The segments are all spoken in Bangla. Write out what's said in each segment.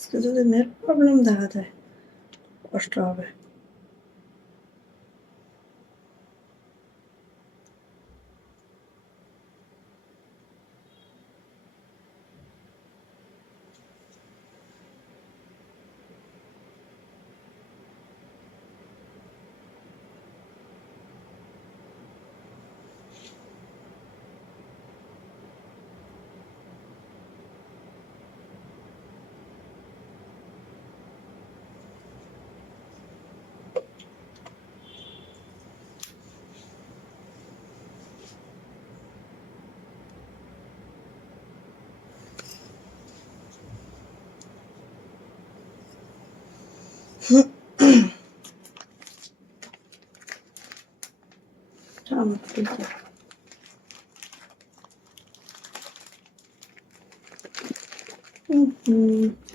আজকে যদি নেট প্রবলেম দেখা যায় কষ্ট হবে।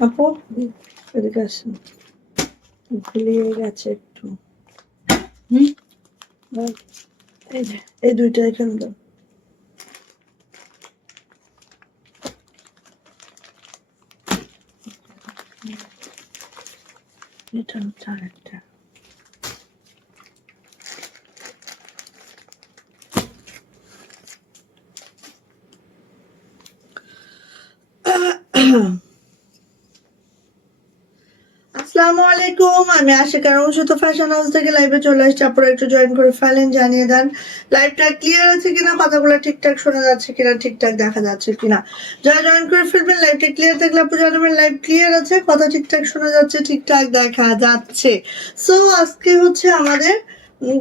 আপু এদিকে আসেন, ভুলিয়ে গেছে একটু। এই দুইটা এখানে দাও। এটা হচ্ছে আরেকটা। আসসালামু আলাইকুম, আমি আশিকা রংসুতো ফ্যাশন হাউস থেকে লাইভে চলে আসছি। আপনারা একটু জয়েন করে ফেলেন, জানিয়ে দেন লাইভটা ক্লিয়ার আছে কিনা, কথাগুলো ঠিকঠাক শোনা যাচ্ছে কিনা, ঠিকঠাক দেখা যাচ্ছে কিনা। যারা জয়েন করে ফেলবেন, লাইভটা ক্লিয়ার থাকলে আপনি জানাবেন লাইভ ক্লিয়ার আছে, কথা ঠিকঠাক শোনা যাচ্ছে, ঠিকঠাক দেখা যাচ্ছে। সো আজকে হচ্ছে আমাদের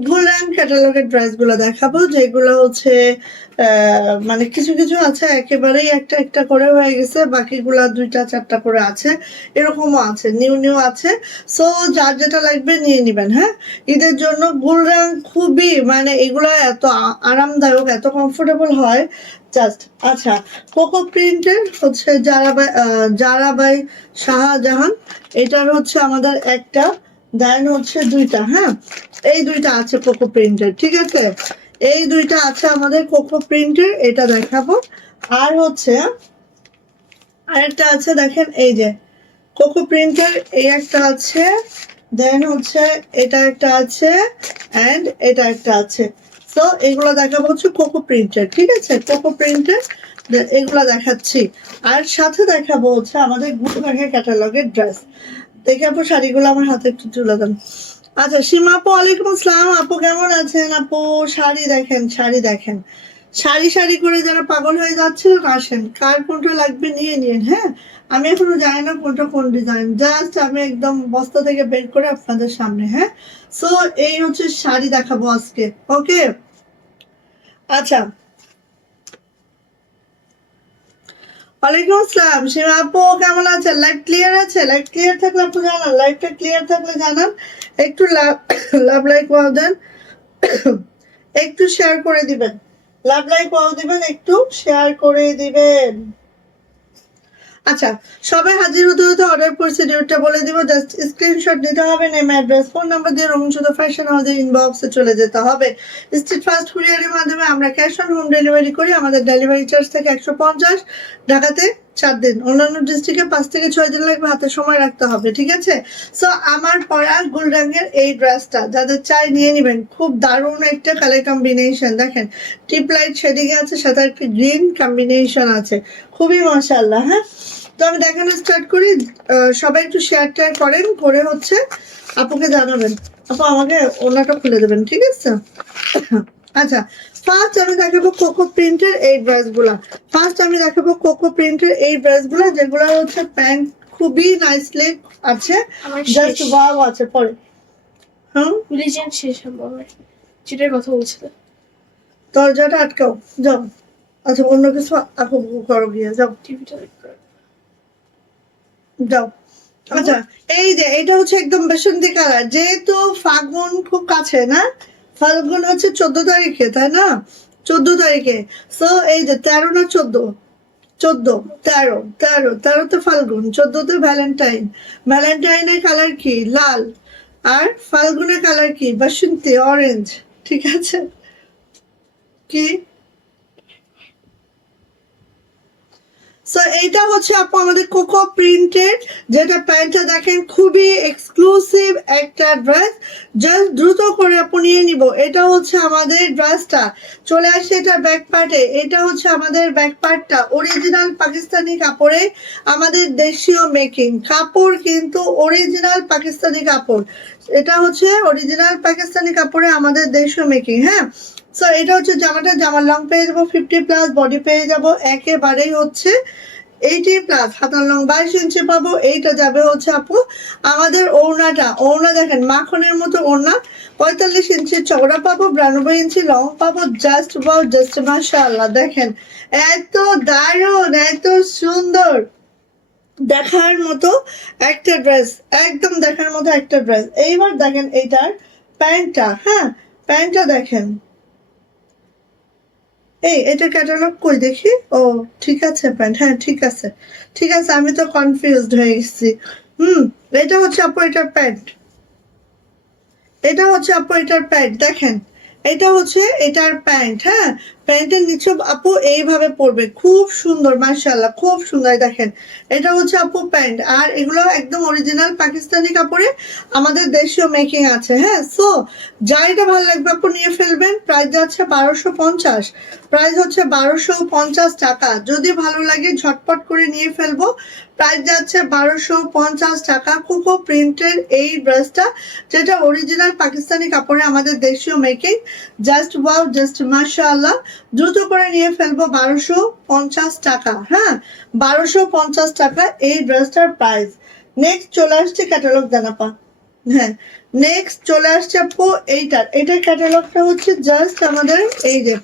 গোল্ডেন ক্যাটালগের ড্রেসগুলো দেখাবো, যেগুলো হচ্ছে মানে কিছু কিছু আছে একেবারেই একটা একটা করে হয়ে গেছে, বাকিগুলা দুইটা চারটা করে আছে, এরকমও আছে, নিউ নিউ আছে। সো যার যেটা লাগবে নিয়ে নিবেন। হ্যাঁ, ঈদের জন্য গুলরাং খুবই মানে এগুলো এত আরামদায়ক, এত কমফোর্টেবল হয় জাস্ট। আচ্ছা, কোকো প্রিন্টের হচ্ছে জারাবাই শাহজাহান, এটার হচ্ছে আমাদের একটা, দেন হচ্ছে দুইটা। হ্যাঁ, এই দুইটা আছে কোকো প্রিন্টের, ঠিক আছে, এই দুইটা আছে আমাদের কোকো প্রিন্টের, এটা দেখাবো। আর হচ্ছে আরেকটা আছে, দেখেন এই যে কোকো প্রিন্টের, এই একটা আছে, দেন হচ্ছে এটা একটা আছে, অ্যান্ড এটা একটা আছে। তো এগুলো দেখাবো হচ্ছে কোকো প্রিন্টের, ঠিক আছে, কোকো প্রিন্টের এগুলো দেখাচ্ছি। আর সাথে দেখাবো হচ্ছে আমাদের গুলবাগের ক্যাটালগের ড্রেস। দেখে আপু শাড়িগুলো আমার হাতে একটু তুলে দেন। আচ্ছা, সীমা আপু ওয়ালাইকুম আসসালাম। আপু কেমন আছেন? আপু শাড়ি দেখেন, শাড়ি দেখেন, সারি সারি করে যারা পাগল হয়ে যাচ্ছিলেন আসেন, কার কোনটা লাগবে নিয়ে নিন। হ্যাঁ, আমি এখনো জানি না কোনটা কোন ডিজাইন, জাস্ট আমি একদম বস্তা থেকে বের করে আপনাদের সামনে। হ্যাঁ, সো এই হচ্ছে শাড়ি দেখাবো আজকে। ওকে, আচ্ছা, ওয়ালাইকুম আসসালাম সীমা আপু, কেমন আছেন? লাইভ ক্লিয়ার আছে? লাইভ ক্লিয়ার থাকলে আপু জানান, লাইভটা ক্লিয়ার থাকলে জানান, একটু লাভ লাভ লাইক ওয়াও দেন, একটু শেয়ার করে দিবেন, লাভ লাইক ওয়াও দিবেন, একটু শেয়ার করে দিবেন। আচ্ছা, সবাই হাজির হতে হতে অর্ডার প্রসিডিউরটা বলে দিব, জাস্ট স্ক্রিনশট দিতে হবে, নেম অ্যাড্রেস ফোন নাম্বার দিয়ে রংসুতো ফ্যাশন হাউসের ইনবক্সে চলে যেতে হবে। স্ট্রিট ফাস্ট কুরিয়ারের মাধ্যমে আমরা ক্যাশ অন হোম ডেলিভারি করি, আমাদের ডেলিভারি চার্জ থেকে 150, ঢাকাতে 4 দিন, অন্যান্য ডিস্ট্রিক্টে 5 থেকে 6 দিন লাগবে, হাতে সময় রাখতে হবে, ঠিক আছে। সো আমার পরা গোল্ড রঙের এই ড্রেসটা যাদের চাই নিয়ে নেবেন, খুব দারুণ একটা কালার কম্বিনেশন, দেখেন টিপ লাইট শেডিং আছে, সাথে একটা গ্রিন কম্বিনেশন আছে, খুবই মাশাআল্লাহ। হ্যাঁ, তো আমি দেখানো স্টার্ট করি, সবাই একটু শেয়ার টেয়ার করেন, করে হচ্ছে আপুকে জানাবেন। আপু আমাকে ওনাটা খুলে দেবেন, ঠিক আছে। আচ্ছা, ফার্স্ট আমি দেখাবো কোকো প্রিন্টের এই ড্রেসগুলা। ফার্স্ট আমি দেখাবো কোকো প্রিন্টের এই ড্রেসগুলা, যেগুলো হচ্ছে প্যান্ট খুবই নাইসলি আছে, জাস্ট ওয়াও আছে। পরে রিজেন্ট শেষ হবে, যেটার কথা বলছিল, দরজাটা আটকাও, যাও। আচ্ছা, অন্য কিছু আপু করো, গিয়ে যাও, টিভিটা যাও। আচ্ছা, এই যে এটা হচ্ছে একদম বেসন্তী কালার, যেহেতু ফাগুন খুব কাছে না, ফাল্গুন হচ্ছে 14 তারিখে, তাই না, 14 তারিখে। সো এই যে 13 না 14, 14, 13, 13, 13তে ফাল্গুন, 14তে ভ্যালেন্টাইন। ভ্যালেন্টাইনের কালার কি? লাল। আর ফাল্গুনের কালার কি? বাসন্তী, অরেঞ্জ, ঠিক আছে। কি সো এইটা হচ্ছে আপু আমাদের কোকো প্রিন্টেড, যেটা প্যান্টটা দেখেন খুবই এক্সক্লুসিভ একটা ড্রেস। জাস্ট দ্রুত করে আপু নিয়ে নিব। এটা হচ্ছে আমাদের ড্রেসটা, চলে আসছে এটা ব্যাক পার্টে। এটা হচ্ছে আমাদের ব্যাক পার্টটা অরিজিনাল পাকিস্তানি কাপড়ে, আমাদের দেশীয় মেকিং কাপড়, কিন্তু অরিজিনাল পাকিস্তানি কাপড়। এটা হচ্ছে অরিজিনাল পাকিস্তানি কাপড়ে আমাদের দেশীয় মেকিং। হ্যাঁ, সো এটা হচ্ছে জামাটা, জামার লং পেয়ে যাবো 50+, বডি পেয়ে যাবো একেবারেই হচ্ছে 80+, হাতার লং 22 ইঞ্চি পাবো। এইটা যাবে হচ্ছে আপু আমাদের ওড়নাটা, ওড়না দেখেন মাখনের মতো ওড়না, 45 ইঞ্চি চওড়া পাবো, 92 ইঞ্চি লং পাবো। জাস্ট ওয়াও, জাস্ট মাশাআল্লাহ, দেখেন এত দারুণ, এত সুন্দর, দেখার মতো একটা ড্রেস, একদম দেখার মতো একটা ড্রেস। এইবার দেখেন এইটার প্যান্টটা। হ্যাঁ, প্যান্টটা দেখেন, এটা ক্যাটালগ কই দেখি। ও ঠিক আছে প্যান্ট, হ্যাঁ ঠিক আছে, ঠিক আছে, আমি তো কনফিউজড হয়ে গেছি। এটা হচ্ছে আপু এটার প্যান্ট, এটা হচ্ছে আপু এটার প্যান্ট দেখেন, এটা হচ্ছে এটার প্যান্ট। হ্যাঁ, প্যান্টের নিচে আপু এইভাবে পরবে, খুব সুন্দর মাশাআল্লাহ, খুব সুন্দর। দেখেন এটা হচ্ছে আপু প্যান্ট, আর এগুলো একদম অরিজিনাল পাকিস্তানি কাপড়ে আমাদের দেশীয় মেকিং আছে। হ্যাঁ, সো যার এটা ভালো লাগবে আপু নিয়ে ফেলবেন। প্রাইস যাচ্ছে 1250, প্রাইস হচ্ছে 1250 টাকা। যদি ভালো লাগে ঝটপট করে নিয়ে ফেলবো। প্রাইস যাচ্ছে 1250 টাকা। কোকো প্রিন্টের এই ড্রেসটা, যেটা অরিজিনাল পাকিস্তানি কাপড়ে আমাদের দেশীয় মেকিং। জাস্ট ওয়াও, জাস্ট মাশাআল্লাহ, দ্রুত করে নিয়ে ফেলবো 1250 টাকা। হ্যাঁ, 1250 টাকা এই ড্রেসটার প্রাইস। নেক্সট চলে আসছে ক্যাটালগ জানাপা। হ্যাঁ, নেক্সট চলে আসছে আপু এইটার ক্যাটালগটা হচ্ছে জাস্ট আমাদের এই যে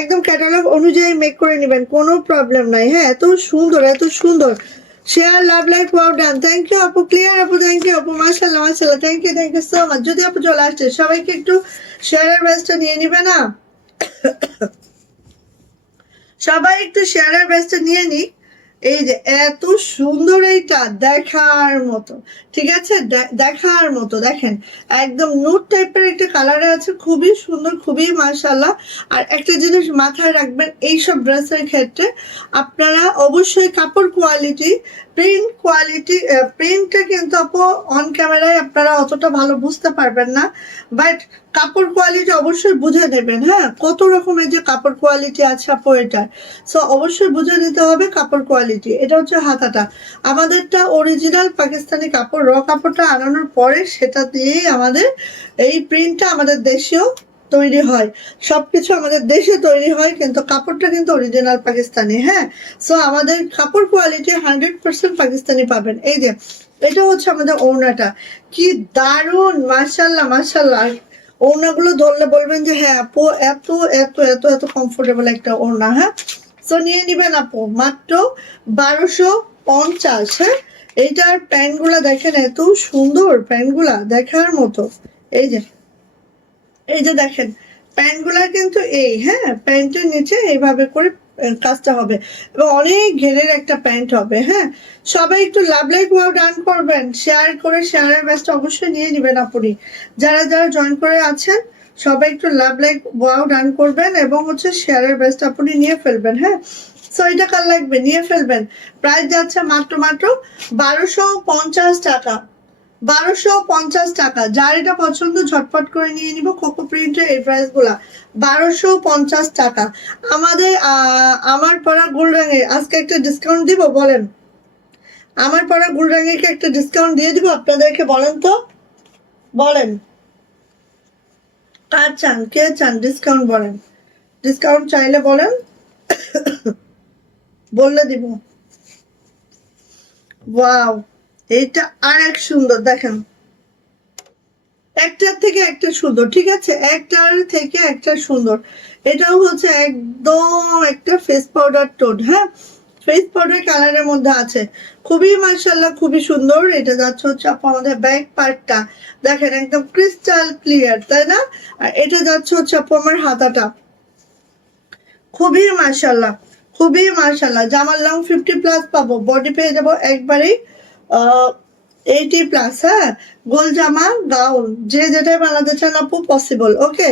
একদম ক্যাটালগ অনুযায়ী মেক করে নেবেন, কোনো প্রবলেম নাই। হ্যাঁ, এত সুন্দর, এত সুন্দর। Share, love, like, wow, done. Thank you আপু, ক্লিয়ার আপু, থ্যাংক ইউ আপু, মাশাআল্লাহ মাশাআল্লাহ, থ্যাংক ইউ সো মাচ। যদি আপু চলে আসছে সবাইকে একটু শেয়ারের ব্যাচটা নিয়ে নিবে না, সবাই একটু শেয়ারের ব্যাচটা নিয়ে নিক। এই যে এত সুন্দর, এইটা দেখার মতো, ঠিক আছে, দেখার মতো। দেখেন একদম নুট টাইপের একটা কালারে আছে, খুবই সুন্দর, খুবই মাশাআল্লাহ। আর একটা জিনিস মাথায় রাখবেন, এইসব ড্রেসের ক্ষেত্রে আপনারা অবশ্যই কাপড় কোয়ালিটি, প্রিন্ট কোয়ালিটি, প্রিন্টটা কিন্তু আপু অন ক্যামেরায় আপনারা অতটা ভালো বুঝতে পারবেন না, বাট কাপড় কোয়ালিটি অবশ্যই বুঝে নেবেন। হ্যাঁ, কত রকমের যে কাপড় কোয়ালিটি আছে আপু এটা, সো অবশ্যই বুঝে নিতে হবে কাপড় কোয়ালিটি। এটা হচ্ছে হাতাটা, আমাদেরটা অরিজিনাল পাকিস্তানি কাপড়, র কাপড়টা আনানোর পরে সেটা দিয়েই আমাদের এই প্রিন্টটা আমাদের দেশেও তৈরি হয়। সবকিছু আমাদের দেশে তৈরি হয়, কিন্তু কাপড়টা কিন্তু অরিজিনাল পাকিস্তানি। হ্যাঁ, সো আমাদের কাপড় কোয়ালিটি 100% পাকিস্তানি পাবেন। এই যে এটা হচ্ছে আমাদের ওড়নাটা, কি দারুণ মাশাআল্লাহ মাশাআল্লাহ। ওড়নাগুলো ধরলে বলবেন যে হ্যাঁ আপু এত এত এত এত কমফোর্টেবল একটা ওড়না। হ্যাঁ, সো নিয়ে নিবেন আপু মাত্র 1250। হ্যাঁ, এইটার প্যান্টগুলা দেখেন এত সুন্দর, প্যান্টগুলা দেখার মতো। এই যে এই যে দেখেন প্যান্টগুলা কিন্তু এই, হ্যাঁ প্যান্টের নিচে এইভাবে করে কাজটা হবে, এবং অনেক ঘেরের একটা প্যান্ট হবে। হ্যাঁ, সবাই একটু লাভ, লাইক, ওয়াও ডান করবেন, শেয়ার করে শেয়ারের ব্যাচটা অবশ্যই নিয়ে নেবেন আপনি। যারা যারা জয়েন করে আছেন সবাই একটু লাভ, লাইক, ওয়াও ডান করবেন, এবং হচ্ছে শেয়ারের ব্যাচটা আপনি নিয়ে ফেলবেন। হ্যাঁ, সো এটা কার লাগবে নিয়ে ফেলবেন। প্রাইস যাচ্ছে মাত্র মাত্র 1250 টাকা, 1250 টাকা। যার এটা পছন্দ ঝটপট করে নিয়ে নিব। কোকো প্রিন্টের এই প্রাইস গুলা 1250 টাকা। আমাদের আমার পরা গুলরাঙে আজকে একটা ডিসকাউন্ট দিব, বলেন আমার পরা গুলরাঙে কি একটা ডিসকাউন্ট দিয়ে দিব আপনাদেরকে, বলেন তো, বলেন কার চান, কে চান ডিসকাউন্ট, বলেন ডিসকাউন্ট চাইলে বলেন, বললে দিব। ওয়াও, এইটা আর এক সুন্দর, দেখেন একটার থেকে একটা সুন্দর, ঠিক আছে, একটার থেকে একটা সুন্দর। এটাও হচ্ছে একদম একটা ফেস পাউডার টোন। হ্যাঁ, ফেস পাউডার কালারের মধ্যে আছে, খুবই মাশাআল্লাহ, খুবই সুন্দর। এটা যাচ্ছে হচ্ছে আপু আমাদের ব্যাক পার্টটা, দেখেন একদম ক্রিস্টাল ক্লিয়ার, তাই না? আর এটা যাচ্ছে হচ্ছে আপু আমার হাতাটা, খুবই মাশাআল্লাহ, খুবই মাশাআল্লাহ। জামার লং 50+ পাবো, বডি পেয়ে যাবো একবারেই 80+, হ্যাঁ, গোল জামা গাউন যে যেটাই বানাতে চান আপু পসিবল। ওকে,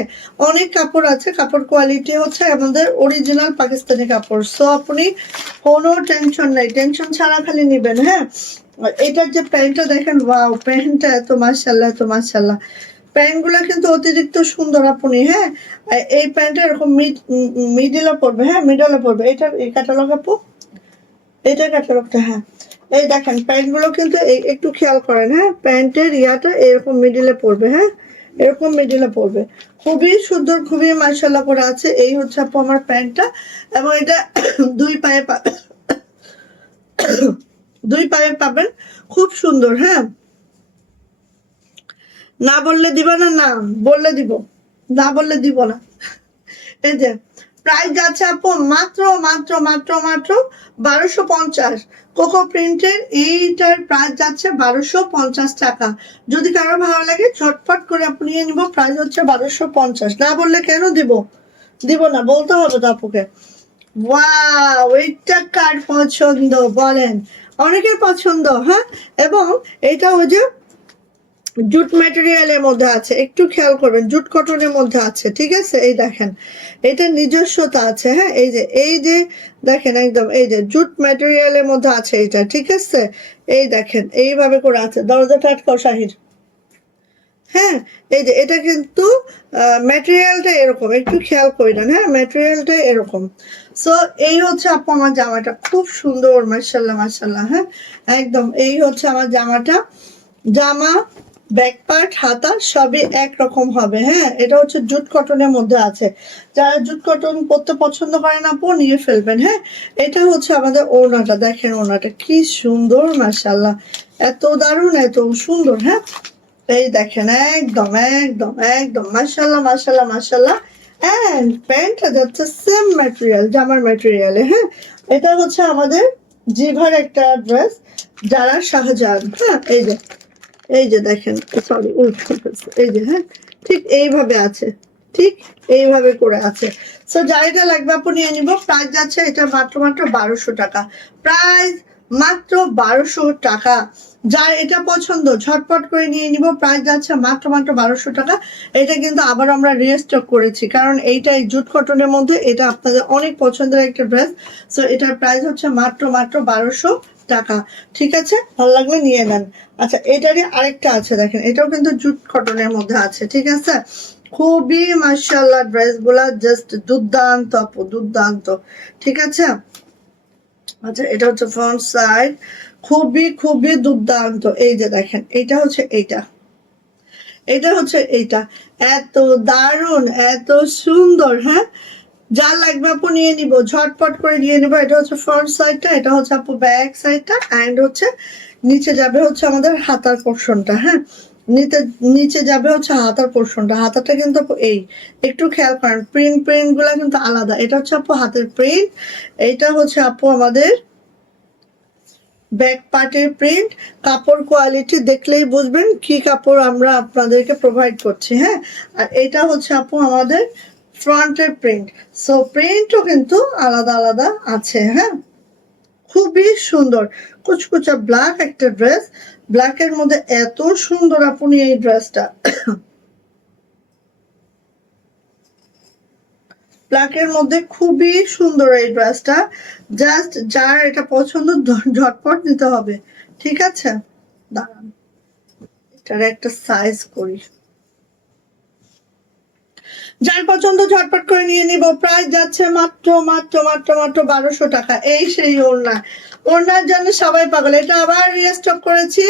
অনেক কাপড় আছে, কাপড় কোয়ালিটি হচ্ছে আমাদের অরিজিনাল পাকিস্তানি কাপড়। সো আপনি কোনো টেনশন নাই, টেনশন ছাড়া খালি নিবেন। হ্যাঁ, আর এটার যে প্যান্টটা দেখেন, ওয়াও, প্যান্টটা এত মাশাআল্লাহ, এত মাশাআল্লাহ। প্যান্টগুলো কিন্তু অতিরিক্ত সুন্দর আপনি। হ্যাঁ, আর এই প্যান্টটা এরকম মিডিলে পড়বে, হ্যাঁ মিডলে পড়বে। এটা এই ক্যাটালগ আপু, এটা ক্যাটালগটা, হ্যাঁ। এই দেখেন প্যান্টগুলো কিন্তু একটু খেয়াল করেন, হ্যাঁ, প্যান্টের ইয়াটা এরকম মিডিলে পড়বে, হ্যাঁ, এরকম মিডিলে পড়বে। খুবই সুন্দর, খুবই মাশাআল্লাহ করে আছে। এই হচ্ছে আপু আমার প্যান্টটা, এবং এটা দুই পায়ে দুই পায়ে পাবেন, খুব সুন্দর। হ্যাঁ, না বললে দিবা না, না বললে দিব, না বললে দিব না। এই যে প্রাইস যাচ্ছে আপু মাত্র মাত্র মাত্র মাত্র 1250। কোকো প্রিন্টের এইটার প্রাইস যাচ্ছে 1250 টাকা। যদি কারো ভালো লাগে ঝটপট করে আপনি নিয়ে নিব। প্রাইস হচ্ছে 1250। না বললে কেন দিব, দিব না, বলতে হবে তো আপুকে। ওয়াও, এটা কার পছন্দ বলেন? অনেকের পছন্দ। হ্যাঁ, এবং এটা ওই যে জুট ম্যাটেরিয়ালের মধ্যে আছে, একটু খেয়াল করবেন, জুট কটনের মধ্যে আছে, ঠিক আছে। এই দেখেন, এটা নিজস্বতা আছে। হ্যাঁ, এই যে দেখেন, একদম এই যে জুট ম্যাটেরিয়ালের মধ্যে আছে এটা, ঠিক আছে। এই দেখেন এইভাবে করে আছে। দরজাটা আটকাও শাহির। হ্যাঁ, এই যে এটা কিন্তু ম্যাটেরিয়ালটা এরকম, একটু খেয়াল করেন। হ্যাঁ, ম্যাটেরিয়ালটা এরকম। সো এই হচ্ছে আপু আমার জামাটা, খুব সুন্দর, মাশাআল্লাহ মাশাআল্লাহ। হ্যাঁ, একদম এই হচ্ছে আমার জামাটা। জামা, ব্যাক পার্ট, হাতা সবই একরকম হবে। হ্যাঁ, এটা হচ্ছে জুট কটনের মধ্যে আছে। যারা জুট কটন পরতে পছন্দ করেন আপু নিয়ে ফেলবেন। হ্যাঁ, এটা হচ্ছে আমাদের ওড়নাটা, দেখেন ওড়নাটা কি সুন্দর, মাশাআল্লাহ, এত দারুণ, এত সুন্দর। হ্যাঁ, এই দেখেন, একদম একদম একদম মাশাআল্লাহ মাশাআল্লাহ মাশাআল্লাহ। এন্ড প্যান্টটা যাচ্ছে সেম ম্যাটেরিয়াল, জামার ম্যাটেরিয়ালে। হ্যাঁ, এটা হচ্ছে আমাদের জিভার একটা ড্রেস, যারা শাহজাহান। হ্যাঁ, এই যে দেখেন, সরি এই যে, হ্যাঁ, ঠিক এইভাবে আছে, ঠিক এইভাবে করে আছে। সো যার এটা লাগবে আপু নিয়ে নিব। প্রাইস যাচ্ছে এটা মাত্র মাত্র 1200 টাকা। প্রাইস মাত্র 1200 টাকা। যার এটা পছন্দ ঝটপট করে নিয়ে নিব। প্রাইস যাচ্ছে মাত্র মাত্র 1200 টাকা। এটা কিন্তু আবার আমরা রিস্টক করেছি, কারণ এইটাই জুট কটনের মধ্যে, এটা আপনাদের অনেক পছন্দের একটা ড্রেস। সো এটার প্রাইস হচ্ছে মাত্র মাত্র 1200 টাকা। ঠিক আছে, ভালো লাগলে নিয়ে নেন। আচ্ছা, এটারই আরেকটা আছে, দেখেন এটাও কিন্তু জুট কটনের মধ্যে আছে, ঠিক আছে। খুবই মাশাআল্লাহ, ড্রেসগুলা জাস্ট দুর্দান্ত আপু, দুর্দান্ত, ঠিক আছে। আচ্ছা, এটা হচ্ছে ফ্রন্ট সাইড, খুবই খুবই দুর্দান্ত। এই যে দেখেন, এটা হচ্ছে এইটা, এটা হচ্ছে এইটা, এত দারুণ, এত সুন্দর। হ্যাঁ, যা লাগবে আপু নিয়ে নিব, ঝটপট করে নিয়ে নিব। এটা হচ্ছে ফ্রন্ট সাইডটা, এটা হচ্ছে আপু ব্যাক সাইডটা, অ্যান্ড হচ্ছে নিচে যাবে হচ্ছে আমাদের হাতার পোর্শনটা। হ্যাঁ, নিচে যাবে হচ্ছে হাতার পোর্শনটা। হাতাটা কিন্তু আপু এই একটু খেয়াল করেন, প্রিন্ট গুলা কিন্তু আলাদা। এটা হচ্ছে আপু হাতের প্রিন্ট, এইটা হচ্ছে আপু আমাদের ব্যাক পার্টের প্রিন্ট। কাপড় কোয়ালিটি দেখলেই বুঝবেন কি কাপড় আমরা আপনাদেরকে প্রোভাইড করছি। হ্যাঁ, আর এটা হচ্ছে আপু আমাদের ফ্রন্টের প্রিন্ট। সো প্রিন্টও কিন্তু আলাদা আলাদা আছে। হ্যাঁ, খুবই সুন্দর, কুচকুচা ব্ল্যাক একটা ড্রেস, ব্ল্যাকের মধ্যে এত সুন্দর আপনি এই ড্রেসটা, ব্ল্যাকের মধ্যে খুবই সুন্দর এই ড্রেসটা। জাস্ট যার এটা পছন্দ ঝটপট নিতে হবে, ঠিক আছে। দাঁড়ান, এটার একটা সাইজ করি। যার পছন্দ ঝটপট করে নিয়ে নিব। প্রাইস যাচ্ছে মাত্র মাত্র মাত্র মাত্র 1200 টাকা। এই সেই ওড়না, ওড়নার জন্য সবাই পাগল, এটা আবার রিস্টক করেছি।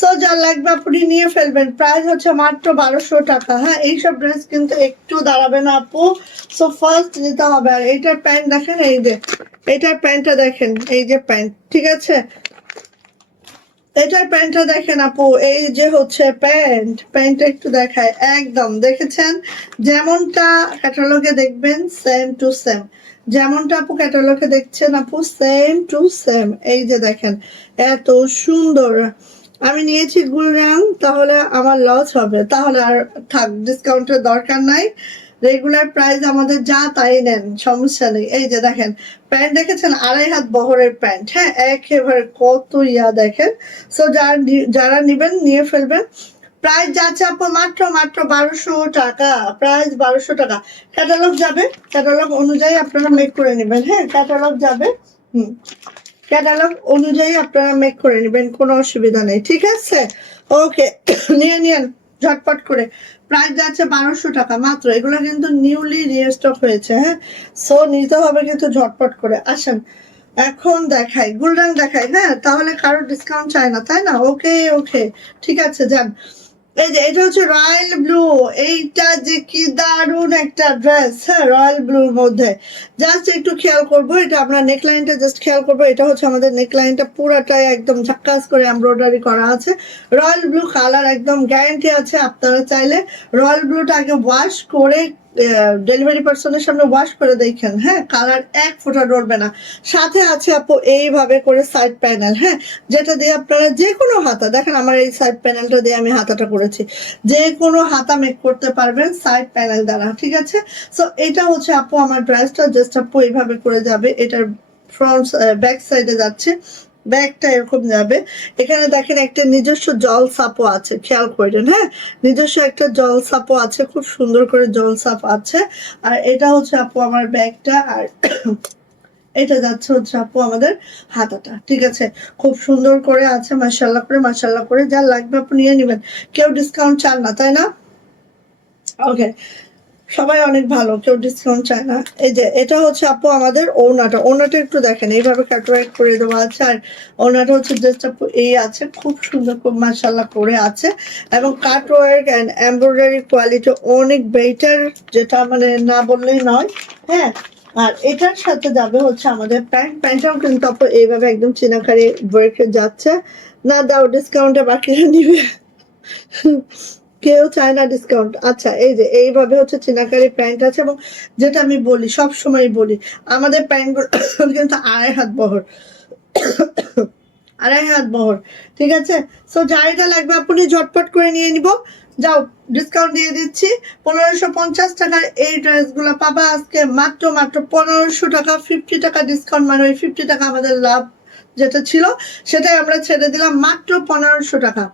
সো যার লাগবে আপনি নিয়ে ফেলবেন। প্রাইস হচ্ছে মাত্র 1200 টাকা। হ্যাঁ, এইসব ড্রেস কিন্তু একটু দাঁড়াবে না আপু। সো ফার্স্ট নিতে হবে। আর এইটার প্যান্ট দেখেন, এই যে এটার প্যান্টটা দেখেন, এই যে প্যান্ট, ঠিক আছে। এটার প্যান্টটা দেখেন আপু, এই যে হচ্ছে প্যান্টটা একটু দেখায়, একদম দেখেছেন যেমনটা ক্যাটালগে দেখবেন, সেম টু সেম। যেমনটা আপু ক্যাটালগে দেখছেন আপু, সেম টু সেম। এই যে দেখেন, এত সুন্দর। আমি নিয়েছি গুল রং, তাহলে আমার লস হবে, তাহলে আর থাক, ডিসকাউন্টের দরকার নাই। রেগুলার প্রাইস আমাদের যা তাই নেন, সমস্যা নেই। এই যে দেখেন প্যান্ট দেখেছেন, 2.5 হাত বহরের প্যান্ট, হ্যাঁ একেবারে কত দেখেন। সো যারা নিবেন নিয়ে ফেলবেন। প্রাইস যাচ্ছে আপু মাত্র 1200 টাকা, প্রাইস 1200 টাকা। ক্যাটালগ যাবে, ক্যাটালগ অনুযায়ী আপনারা মেক করে নেবেন, হ্যাঁ ক্যাটালগ যাবে, ক্যাটালগ অনুযায়ী আপনারা মেক করে নেবেন, কোনো অসুবিধা নেই, ঠিক আছে। ওকে নিয়ে নিন ঝটপট করে। প্রাইস যাচ্ছে 1200 টাকা মাত্র। এগুলো কিন্তু নিউলি রিস্টক হয়েছে, হ্যাঁ সো নিতে হবে কিন্তু ঝটপট করে। আসেন এখন দেখাই, গোল্ডেন দেখাই, হ্যাঁ তাহলে কারো ডিসকাউন্ট চাই না তাই না। ওকে ওকে ঠিক আছে যান। এই যে এটা হচ্ছে রয়্যাল ব্লু, এইটা যে কি দারুন একটা ড্রেস, হ্যাঁ রয়্যাল ব্লুর মধ্যে। জাস্ট একটু খেয়াল করবো, এটা আপনার নেকলাইনটা জাস্ট খেয়াল করবো। এটা হচ্ছে আমাদের নেকলাইনটা পুরাটাই একদম ঝাক্কাস করে এমব্রয়ডারি করা আছে। রয়্যাল ব্লু কালার একদম গ্যারান্টি আছে। আপনারা চাইলে রয়্যাল ব্লুটা আগে ওয়াশ করে ডেলিভারি পার্সনের সামনে ওয়াশ করে দেখেন, হ্যাঁ কালার এক ফোঁটা নড়বে না। সাথে আছে আপু এইভাবে করে সাইড প্যানেল, হ্যাঁ যেটা দিয়ে আপনারা যে কোনো হাতা, দেখেন আমার এই সাইড প্যানেলটা দিয়ে আমি হাতাটা করেছি, যে কোনো হাতা মেক করতে পারবেন সাইড প্যানেল দ্বারা, ঠিক আছে। সো এটা হচ্ছে আপু আমার ড্রেসটা, জাস্ট আপু এইভাবে করে যাবে, এটার ফ্রন্ট ব্যাক সাইডে যাচ্ছে, ব্যাগটা এরকম যাবে। এখানে দেখেন একটা নিজস্ব জল সাপও আছে, খেয়াল করেন, হ্যাঁ নিজস্ব একটা জল সাপও আছে, খুব সুন্দর করে জল সাপ আছে। আর এটা হচ্ছে আপু আমার ব্যাগটা, আর এটা যাচ্ছে হচ্ছে আপু আমাদের হাতাটা, ঠিক আছে। খুব সুন্দর করে আছে, মাশাআল্লাহ করে মাশাআল্লাহ করে। যা লাগবে আপনি নিয়ে নেবেন, কেউ ডিসকাউন্ট চান না তাই না। ওকে সবাই অনেক ভালো, কেউ ডিসকাউন্ট চায় না। এই যে এটা হচ্ছে আপু আমাদের ওড়নাটা, ওড়নাটা একটু দেখেন এইভাবে কাটওয়ার্ক করে দেওয়া আছে। আর ওড়নাটা হচ্ছে জাস্ট আপু এই আছে, খুব সুন্দর খুব মাশাআল্লাহ করে আছে। এবং কাটওয়ার্ক এন্ড এমব্রয়ডারি কোয়ালিটি অনেক বেটার, যেটা মানে না বললেই নয়, হ্যাঁ। আর এটার সাথে যাবে হচ্ছে আমাদের প্যান্ট, প্যান্টটাও কিন্তু আপু এইভাবে একদম চিনাকারি ওয়ার্কে যাচ্ছে। না দাও ডিসকাউন্টে বাকিরা নিবে, কেউ চায় না ডিসকাউন্ট। আচ্ছা এই যে এইভাবে হচ্ছে চিনাকারি প্যান্ট আছে, এবং যেটা আমি বলি সব সময় বলি, আমাদের প্যান্টগুলো কিন্তু 2.5 হাত বহর, 2.5 হাত বহর, ঠিক আছে। সো যাইটা লাগবে আপনি ঝটপট করে নিয়ে নিব। যাও ডিসকাউন্ট দিয়ে দিচ্ছি, 1550 টাকার এই ড্রেসগুলো পাবা আজকে মাত্র 1500 টাকা। 50 টাকা ডিসকাউন্ট মানে ওই 50 টাকা আমাদের লাভ যেটা ছিল সেটাই আমরা ছেড়ে দিলাম, মাত্র 1500 টাকা,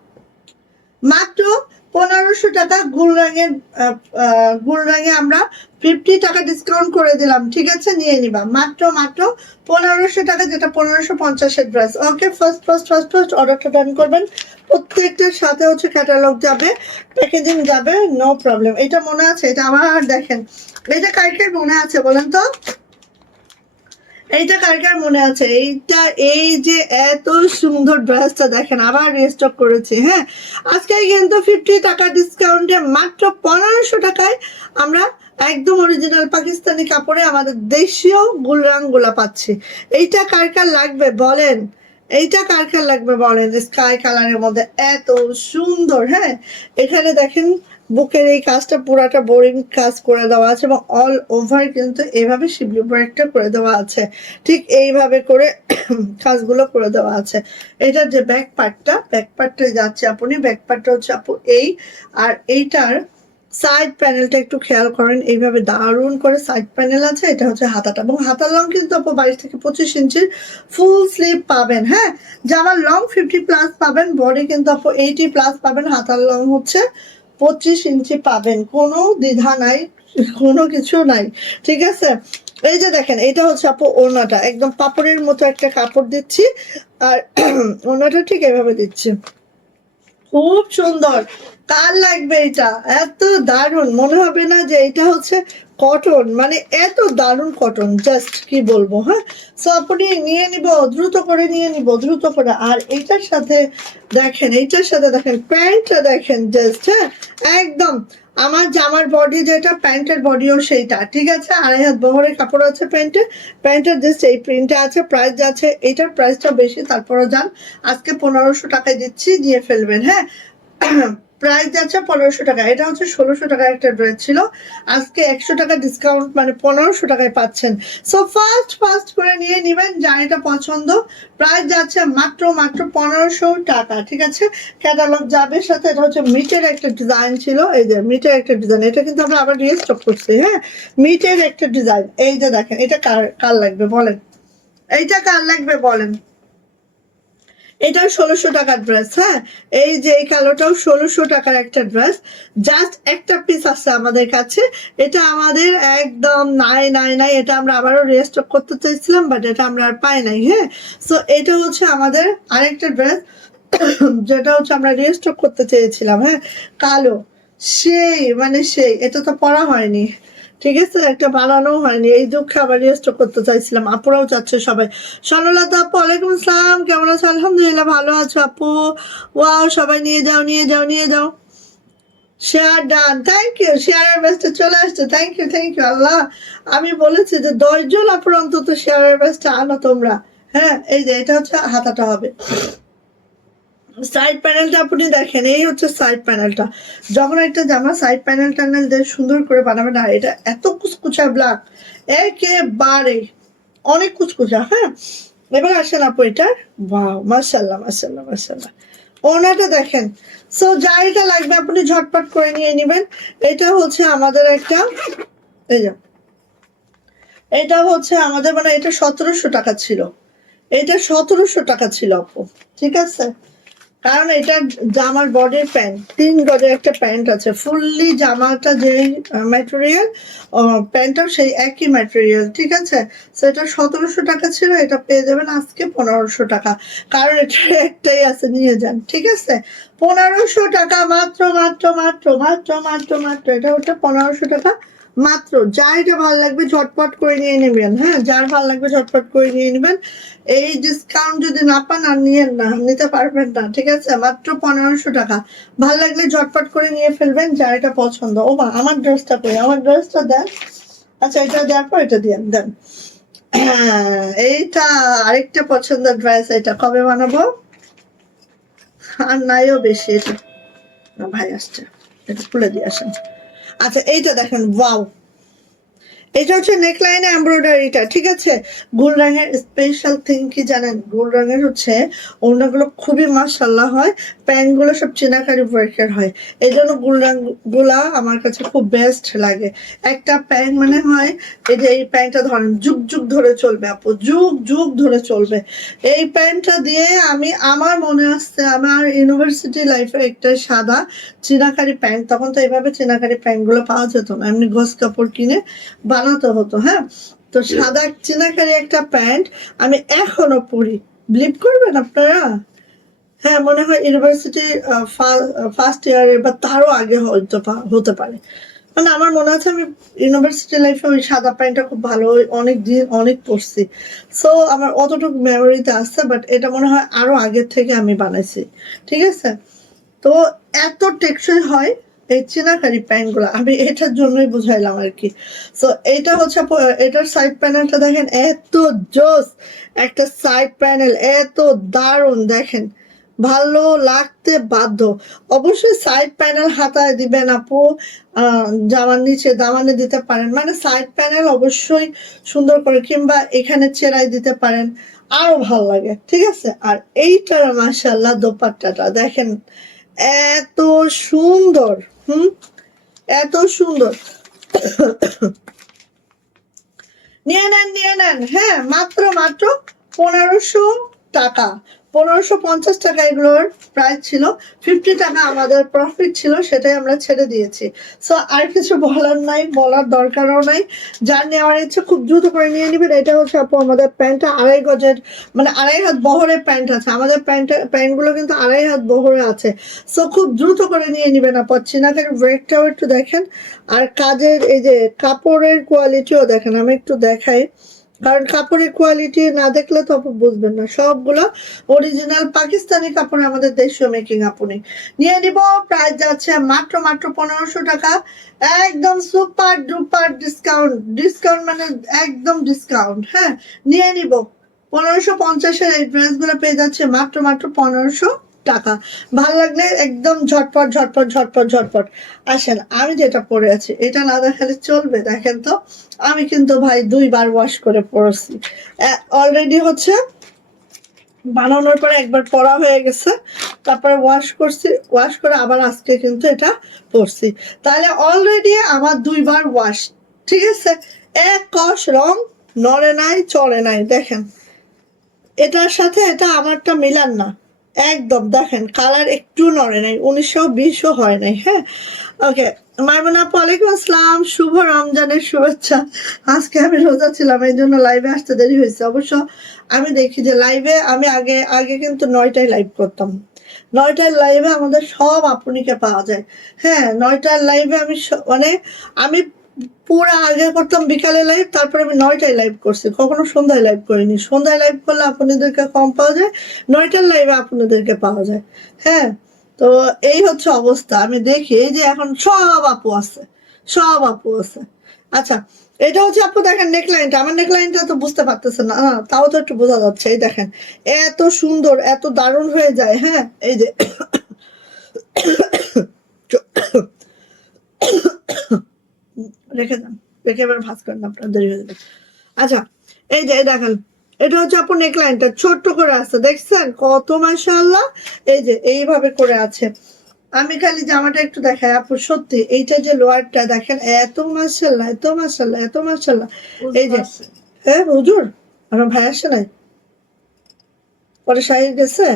মাত্র 1500 টাকা। গুল রঙে আমরা 50 টাকা ডিসকাউন্ট করে দিলাম, ঠিক আছে নিয়ে নিবা মাত্র 1500 টাকা, যেটা 1550 এর ড্রেস। ওকে ফার্স্ট অর্ডারটা ডান করবেন। প্রত্যেকটার সাথে হচ্ছে ক্যাটালগ যাবে, প্যাকেজিং যাবে, নো প্রবলেম। এটা মনে আছে, এটা আবার দেখেন, এটা কার মনে আছে বলেন তো, এইটা কার মনে আছে। এইটা এই যে এত সুন্দর ড্রেসটা দেখেন আবার রিস্টক করেছি, হ্যাঁ আজকে কিন্তু 50 টাকা ডিসকাউন্টে মাত্র 1500 টাকায় আমরা একদম অরিজিনাল পাকিস্তানি কাপড়ে আমাদের দেশীয় গুলা পাচ্ছি। এইটা কার লাগবে বলেন, এইটা কার লাগবে বলেন, স্কাই কালারের মধ্যে এত সুন্দর। হ্যাঁ এখানে দেখেন বুকের এই কাজটা পুরাটা বোরিং কাজ করে দেওয়া আছে, এবং অল ওভার কিন্তু এইভাবে শিবলি ওয়ার্কটা করে দেওয়া আছে, ঠিক এইভাবে করে কাজগুলো করে দেওয়া আছে। এটার যে ব্যাক পার্টটা যাচ্ছে আপনি, ব্যাক পার্টটা হচ্ছে আপু এই, আর এইটার সাইড প্যানেলটা একটু খেয়াল করেন, এইভাবে দারুণ করে সাইড প্যানেল আছে। এটা হচ্ছে হাতাটা, এবং হাতার লং কিন্তু আপু 22 থেকে 25 ইঞ্চির ফুল স্লিভ পাবেন, হ্যাঁ জামার লং 50 প্লাস পাবেন, বডি কিন্তু আপু 80 প্লাস পাবেন, হাতার লং হচ্ছে 25 ইঞ্চি পাবেন, কোনো দ্বিধা নাই, কোনো কিছু নাই, ঠিক আছে। এই যে দেখেন এটা হচ্ছে আপু ওড়নাটা, একদম পাপড়ের মতো একটা কাপড় দিচ্ছি, আর ওড়নাটা ঠিক এভাবে দিচ্ছি, খুব সুন্দর। কার লাগবে এটা, এত দারুণ মনে হবে না যে এটা হচ্ছে কটন, মানে এত দারুণ কটন, জাস্ট কি বলবো। হ্যাঁ সো আপনি নিয়ে নিব, দ্রুত করে নিয়ে নিব, দ্রুত করে। আর এইটার সাথে দেখেন প্যান্টটা দেখেন জাস্ট, হ্যাঁ একদম আমার জামার বডি যেটা, প্যান্টের বডিও সেইটা, ঠিক আছে। 2.5 হাত বহরের কাপড় আছে প্যান্টের জাস্ট এই প্রিন্টটা আছে। প্রাইস আছে, এটার প্রাইসটা বেশি, তারপরে যান আজকে 1500 টাকায় দিচ্ছি, দিয়ে ফেলবেন, হ্যাঁ প্রাইস যাচ্ছে 1500 টাকা। এটা হচ্ছে 1600 টাকার একটা ড্রেস ছিল, আজকে 100 টাকা ডিসকাউন্ট, মানে 1500 টাকায় পাচ্ছেন। সো ফাস্ট করে নিয়ে নেবেন যার এটা পছন্দ। প্রাইস যাচ্ছে মাত্র 1500 টাকা, ঠিক আছে। ক্যাটালগ যাবে সাথে। এটা হচ্ছে মিটের একটা ডিজাইন ছিল, এই যে মিটের একটা ডিজাইন, এটা কিন্তু আমরা আবার রিস্টক করছি। হ্যাঁ, মিটের একটা ডিজাইন, এই যে দেখেন। এটা কার লাগবে বলেন, এইটা কার লাগবে বলেন। এটা 1600 টাকার ড্রেস। হ্যাঁ, এই যে এই কালোটাও 1600 টাকার একটা ড্রেস, জাস্ট একটা পিস আছে আমাদের কাছে। এটা আমাদের একদম নাই, এটা আমরা আবারও রিস্টক করতে চাইছিলাম, বাট এটা আমরা আর পাই নাই। হ্যাঁ, সো এটা হচ্ছে আমাদের আরেকটা ড্রেস যেটা হচ্ছে আমরা রিস্টক করতে চেয়েছিলাম। হ্যাঁ, কালো, সেই এটা তো পরা হয়নি, ঠিক আছে, একটা বানানো হয়নি, এই দুঃখে আবার রিস্টক করতে চাইছিলাম। আপুরাও চাচ্ছে সবাই। সরলতা আপু ওয়ালাইকুম আসসালাম, কেমন আছো? আলহামদুলিল্লাহ ভালো আছো আপু। ওয়াও, সবাই নিয়ে যাও। Share done, thank you. শেয়ারের বেস্টে চলে আসছে, থ্যাংক ইউ আল্লাহ। আমি বলেছি যে 10 জন আপুর অন্তত শেয়ারের বেস্টে আনো তোমরা। হ্যাঁ, এই যে এটা হচ্ছে হাতাটা হবে। সাইড প্যানেলটা আপনি দেখেন, এই হচ্ছে সাইড প্যানেলটা। যখন একটা জামা সাইড প্যানেল ট্যানেল দিয়ে সুন্দর করে বানাবে না, এটা এত কুচকুচা ব্ল্যাক, একেবারে অনেক কুচকুচা। হ্যাঁ, এবার আসেন আপু এটা, ওয়াও মাশাআল্লাহ। ওনাটা দেখেন। সো যা এটা লাগবে আপনি ঝটপট করে নিয়ে নেবেন। এটা হচ্ছে আমাদের একটা, এই যে এটা হচ্ছে আমাদের, মানে এটা 1700 টাকা ছিল, এটা 1700 টাকা ছিল আপু, ঠিক আছে। কারণ এটা জামার বডির প্যান্ট, 3 গজের একটা প্যান্ট আছে, ফুললি জামাটা যে ম্যাটেরিয়াল, প্যান্টটাও সেই একই ম্যাটেরিয়াল, ঠিক আছে। সো এটা 1700 টাকা ছিল, এটা পেয়ে যাবেন আজকে 1500 টাকা। কারণ এটা একটাই আছে, নিয়ে যান, ঠিক আছে। 1500 টাকা মাত্র। এটা হচ্ছে 1500 টাকা মাত্র। যার এটা ভালো লাগবে ঝটপট করে নিয়ে নেবেন। হ্যাঁ, যার ভালো লাগবে ঝটপট করে নিয়ে নেবেন। এই ডিসকাউন্ট যদি না পান আর নিতে পারবেন না, ঠিক আছে। মাত্র 1500 টাকা। ভালো লাগলে ঝটপট করে নিয়ে ফেলবেন যার এটা পছন্দ। ও মা, আমার ড্রেসটা দেন। আচ্ছা, এটা দেওয়ার পর এটা দেন। এইটা আরেকটা পছন্দের ড্রেস, এটা কবে বানাবো? আর নাইও বেশি। এটা ভাই আসছে, এটা খুলে দিয়ে আসেন। আচ্ছা, এইটা দেখেন, ওয়াও, এটা হচ্ছে নেকলাইনে এমব্রয়ডারিটা, ঠিক আছে। গোল রঙের স্পেশাল থিং কি জানেন? গোল রঙের হচ্ছে ওড়নাগুলো খুবই মাশাআল্লাহ হয়, প্যান্ট গুলো সব চিনাকারি ওয়ার্কের হয়, এই জন্য গোল রঙ গুলা আমার কাছে খুব বেস্ট লাগে। একটা প্যান্ট মানে হয়, এই যে এই প্যান্টটা ধরেন যুগ ধরে চলবে আপু, যুগ ধরে চলবে। এই প্যান্টটা দিয়ে আমি, আমার মনে আসছে আমার ইউনিভার্সিটি লাইফের একটা সাদা চিনাকারি প্যান্ট, তখন তো এইভাবে চিনাকারি প্যান্ট গুলো পাওয়া যেত না, এমনি গস কাপড় কিনে বানাতে হতো। হ্যাঁ, তো সাদা চিনাকারি একটা প্যান্ট আমি এখনো পরি, বিলিভ করবেন আপনারা? হ্যাঁ, মনে হয় ইউনিভার্সিটি ফার্স্ট ইয়ারে বা তারও আগে হতে পারে। মানে আমার মনে আছে আমি ইউনিভার্সিটি লাইফে ওই সাদা প্যান্টটা খুব ভালো, অনেক পরছি। সো আমার অতটুকু মেমোরিতে আসছে, বাট এটা মনে হয় আরো আগের থেকে আমি বানাইছি, ঠিক আছে। তো এত টেকসই হয় এই চিনাকারি প্যান্ট গুলা, আমি এটার জন্যই বুঝাইলাম আর কি। সো এইটা হচ্ছে এটার সাইড প্যানেলটা দেখেন, এত জোস একটা সাইড প্যানেল, এত দারুণ, দেখেন ভালো লাগতে বাধ্য। অবশ্যই সাইড প্যানেল হাতায় দিবেন আপু, জামার নিচে দামানে দিতে পারেন, মানে সাইড প্যানেল অবশ্যই সুন্দর করে, কিংবা এখানে চেরাই দিতে পারেন, আরো ভালো লাগে, ঠিক আছে। আর এইটার মাশাআল্লাহ দোপাট্টাটা দেখেন, এত সুন্দর, এত সুন্দর। নিয়ে নেন। হ্যাঁ, মাত্র 1500 টাকা, 1550 টাকা এগুলোর প্রাইস ছিল। 50 টাকা আমাদের প্রফিট ছিল, সেটাই আমরা ছেড়ে দিয়েছি। সো আর কিছু বলার নাই, বলার দরকারও নাই। যার নেওয়ার ইচ্ছে খুব দ্রুত করে নিয়ে নেবেন। এটা হচ্ছে আপু আমাদের প্যান্টটা 2.5 গজের, মানে 2.5 হাত বহরের প্যান্ট আছে আমাদের। প্যান্টগুলো কিন্তু 2.5 হাত বহরে আছে। সো খুব দ্রুত করে নিয়ে নেবেন আপু। চিনাকারি ব্রেকটাও একটু দেখেন, আর কাজের এই যে কাপড়ের কোয়ালিটিও দেখেন, আমি একটু দেখাই, কারণ কাপড়ের কোয়ালিটি না দেখলে তো আপু বুঝবেন না। সবগুলো অরিজিনাল পাকিস্তানি কাপড়ে, আমাদের দেশীয় মেকিং আপনি নিয়ে নিব। প্রাইস যাচ্ছে মাত্র 1500 টাকা, একদম সুপার ডুপার ডিসকাউন্ট মানে একদম ডিসকাউন্ট। হ্যাঁ, নিয়ে নিব। 1550-এর এই ড্রেসগুলো পেয়ে যাচ্ছে মাত্র 1500 টাকা। ভালো লাগলে একদম ঝটপট ঝটপট ঝটপট ঝটপট আসেন। আমি যেটা পরে আছি এটা না দেখালে চলবে? দেখেন তো, আমি কিন্তু ভাই 2বার ওয়াশ করে পরেছি অলরেডি। হচ্ছে বানানোর পরে একবার পরা হয়ে গেছে, তারপরে ওয়াশ করছি, ওয়াশ করে আবার আজকে কিন্তু এটা পরছি। তাহলে অলরেডি আমার 2বার ওয়াশ। ঠিক আছে, এক কষ রং নড়ে নাই চড়ে নাই। দেখেন এটার সাথে এটা আমারটা মিলান না একদম। দেখেন কালার একটু নড়ে নাই, 1920ও হয় নাই। হ্যাঁ, ওকে। মাইমুনা আপু ওয়ালাইকুম আসসালাম, শুভ রমজানের শুভেচ্ছা। আজকে আমি রোজা ছিলাম, এই জন্য লাইভে আসতে দেরি হয়েছে। অবশ্য আমি দেখি যে লাইভে আমি আগে আগে কিন্তু 9টায় লাইভ করতাম। 9টার লাইভে আমাদের সব আপুনিকে পাওয়া যায়। হ্যাঁ, 9টার লাইভে আমি মানে আমি পুরো আগে করতাম বিকালে লাইভ, তারপরে আমি 9টায় লাইভ করছি, কখনো সন্ধ্যায় লাইভ করিনি। সন্ধ্যায় লাইভ করলে আপনাদেরকে কম পাওয়া যায়, 9টার লাইভে আপনাদেরকে পাওয়া যায়। হ্যাঁ, তো এই হচ্ছে অবস্থা। আমি দেখি এই যে এখন সব আপু আছে, সব আপু আছে। আচ্ছা, এটা হচ্ছে আপু দেখেন নেকলাইনটা, আমার নেকলাইনটা তো বুঝতে পারতেছেন না, তাও তো একটু বোঝা যাচ্ছে। এই দেখেন এত সুন্দর, এত দারুণ হয়ে যায়। হ্যাঁ, এই যে রেখে দেন, রেখে এবার ভাঁজ করেন, আপনার দেরি হয়ে যাবে। আচ্ছা, এই যে দেখেন এটা হচ্ছে আপু নেকলাইনটা ছোট্ট করে আছে, দেখছেন কত মাশাআল্লাহ। এই যে এইভাবে করে আছে। আমি খালি জামাটা একটু দেখাই আপু, সত্যি এইটা যে লোয়ারটা দেখেন এত মাশাআল্লাহ, এত মাশাআল্লাহ, এত মাশাআল্লাহ। এই যে হ্যাঁ হুজুর, আমার ভাই আসে নাই, পরে শাহিদ গেছে।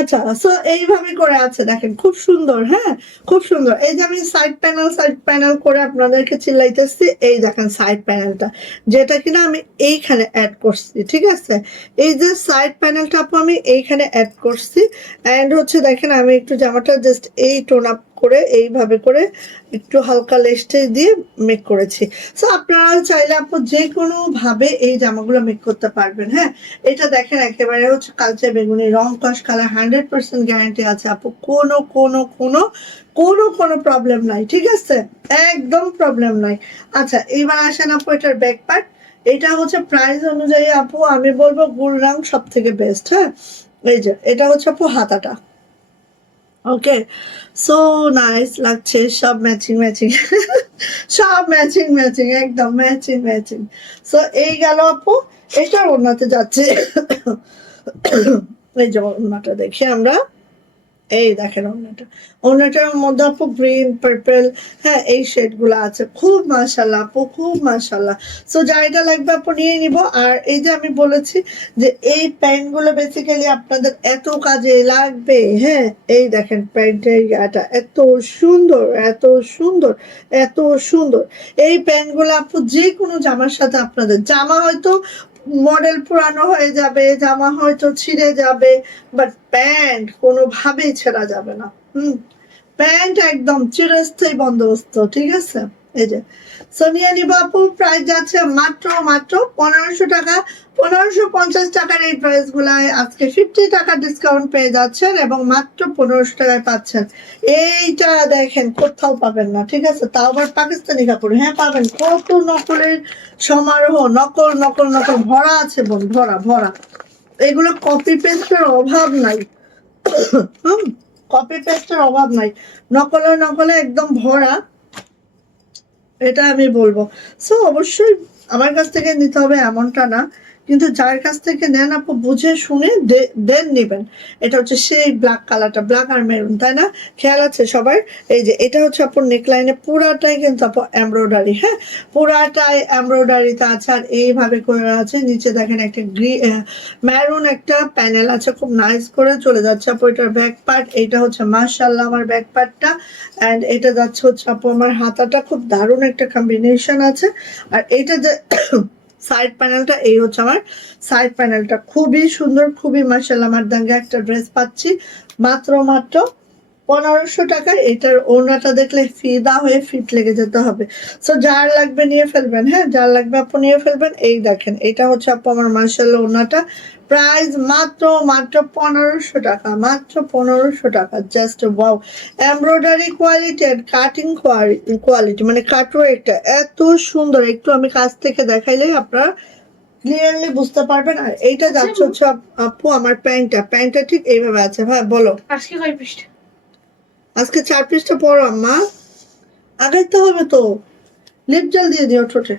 আচ্ছা, সো এইভাবে করে আছে দেখেন, খুব সুন্দর। হ্যাঁ, খুব সুন্দর। এই যে আমি সাইড প্যানেল করে আপনাদেরকে চিল্লাইতেছি, এই দেখেন সাইড প্যানেলটা, যেটা কিনা আমি এইখানে অ্যাড করছি। ঠিক আছে, এই যে সাইড প্যানেলটা আপু আমি এইখানে অ্যাড করছি। অ্যান্ড হচ্ছে দেখেন আমি একটু জামাটা জাস্ট এই টোন আপ করে এইভাবে করে একটু হালকা লেস্টে দিয়ে মেক করেছি। সো আপনারা চাইলে আপু যে কোনো ভাবে এই জামাগুলো মেক করতে পারবেন। হ্যাঁ, এটা দেখেন একেবারে হচ্ছে কালচে বেগুনি রং, কস কালার 100% গ্যারান্টি আছে আপু, কোনো কোনো কোনো কোনো কোনো প্রবলেম নাই। ঠিক আছে, একদম প্রবলেম নাই। আচ্ছা, এইবার আসেন আপু এটার ব্যাক পার্ট। এটা হচ্ছে প্রাইস অনুযায়ী আপু আমি বলবো গুলরাং সব থেকে বেস্ট। হ্যাঁ, এই যে এটা হচ্ছে আপু হাতাটা। ওকে, সো নাইস লাগছে, সব ম্যাচিং ম্যাচিং সব ম্যাচিং ম্যাচিং, একদম ম্যাচিং ম্যাচিং। সো এই গেল আপু, এটার ওন্নাতে যাচ্ছে। এই যে ওন্নাটা দেখি আমরা, এই দেখেন ওন্নাটা, ওন্নাটার মধ্যে আপু গ্রিন পার্পল, হ্যাঁ এই শেড গুলো আছে। খুব মাশাআল্লাহ আপু, খুব মাশাআল্লাহ। সো যা এটা লাগবে আপু নিয়ে নিব। আর এই যে আমি বলেছি যে এই প্যান্ট গুলো বেসিক্যালি আপনাদের এত কাজে লাগবে। হ্যাঁ, এই দেখেন প্যান্টের ইয়াটা এত সুন্দর, এত সুন্দর, এত সুন্দর। এই প্যান্ট গুলো আপু যে কোনো জামার সাথে, আপনাদের জামা হয়তো মডেল পুরানো হয়ে যাবে, জামা হয়তো ছিঁড়ে যাবে, বাট প্যান্ট কোনোভাবেই ছেঁড়া যাবে না। প্যান্ট একদম চিরস্থায়ী বন্দোবস্ত। ঠিক আছে, এই যে সোনিয়া নিবা আপু, প্রাইস যাচ্ছে মাত্র মাত্র 1500 টাকা। 1550 টাকার এই প্রাইস গুলায় আজকে 50 টাকা ডিসকাউন্ট পেয়ে যাচ্ছেন এবং মাত্র 1500 টাকায় পাচ্ছেন। এইটা দেখেন কোথাও পাবেন না। ঠিক আছে, তাও আবার পাকিস্তানি কাপড়। হ্যাঁ পাবেন, কত নকলের সমারোহ, নকল নকল নকল ভরা আছে বোন, ভরা ভরা। এগুলো কপি পেস্টের অভাব নাই। কপি পেস্টের অভাব নাই, নকলে নকলে একদম ভরা, এটা আমি বলবো। সো অবশ্যই আমার কাছ থেকে নিতে হবে এমনটা না, কিন্তু যার কাছ থেকে নেন আপু বুঝে শুনে দেন নেবেন। এটা হচ্ছে সেই ব্ল্যাক কালারটা, ব্ল্যাক আর মেরুন, তাই না? খেয়াল আছে সবার? এই যে এটা হচ্ছে আপুর নেকলাইনে পুরাটাই কিন্তু আপু এমব্রয়ডারি। হ্যাঁ, পুরাটাই এমব্রয়ডারিতে আছে। আর এইভাবে করে আছে, নিচে দেখেন একটা মেরুন একটা প্যানেল আছে, খুব নাইস করে চলে যাচ্ছে আপু এটার ব্যাক পার্ট। এইটা হচ্ছে মাশাআল্লাহ আমার ব্যাক পার্টটা। অ্যান্ড এটা যাচ্ছে হচ্ছে আপু আমার হাতাটা, খুব দারুণ একটা কম্বিনেশন আছে। আর এইটা যে সাইড প্যানেলটা, এই হচ্ছে আমার সাইড প্যানেলটা, খুবই সুন্দর, খুবই মাশাআল্লাহ। আমার দাঙ্গা একটা ড্রেস পাচ্ছি মাত্র মাত্র 1500 টাকা। এটার ওড়নাটা দেখলে ফিদা হয়ে ফিট লেগে যেতে হবে। সো যার লাগবে নিয়ে ফেলবেন, হ্যাঁ যার লাগবে আপু নিয়ে ফেলবেন। এই দেখেন এটা হচ্ছে আপু আমার মার্শাল্লাহ ওড়নাটা, প্রাইস মাত্র মাত্র 1500 টাকা, মাত্র 1500 টাকা। জাস্ট ওয়াও, এমব্রয়ডারি কোয়ালিটি আর কাটিং কোয়ালিটি মানে কাটওয়ার্কটা এত সুন্দর, একটু আমি কাছ থেকে দেখাইলেই আপনারা ক্লিয়ারলি বুঝতে পারবেন। আর এইটা যাচ্ছে হচ্ছে আপু আমার প্যান্টটা ঠিক এইভাবে আছে। হ্যাঁ বলো, আজকে কয় পৃষ্ঠা? আজকে 4 পৃষ্ঠা পড়ো আম্মা, আগাইতে হবে তো। লিপ জেল দিয়ে দিও ঠোঁটে।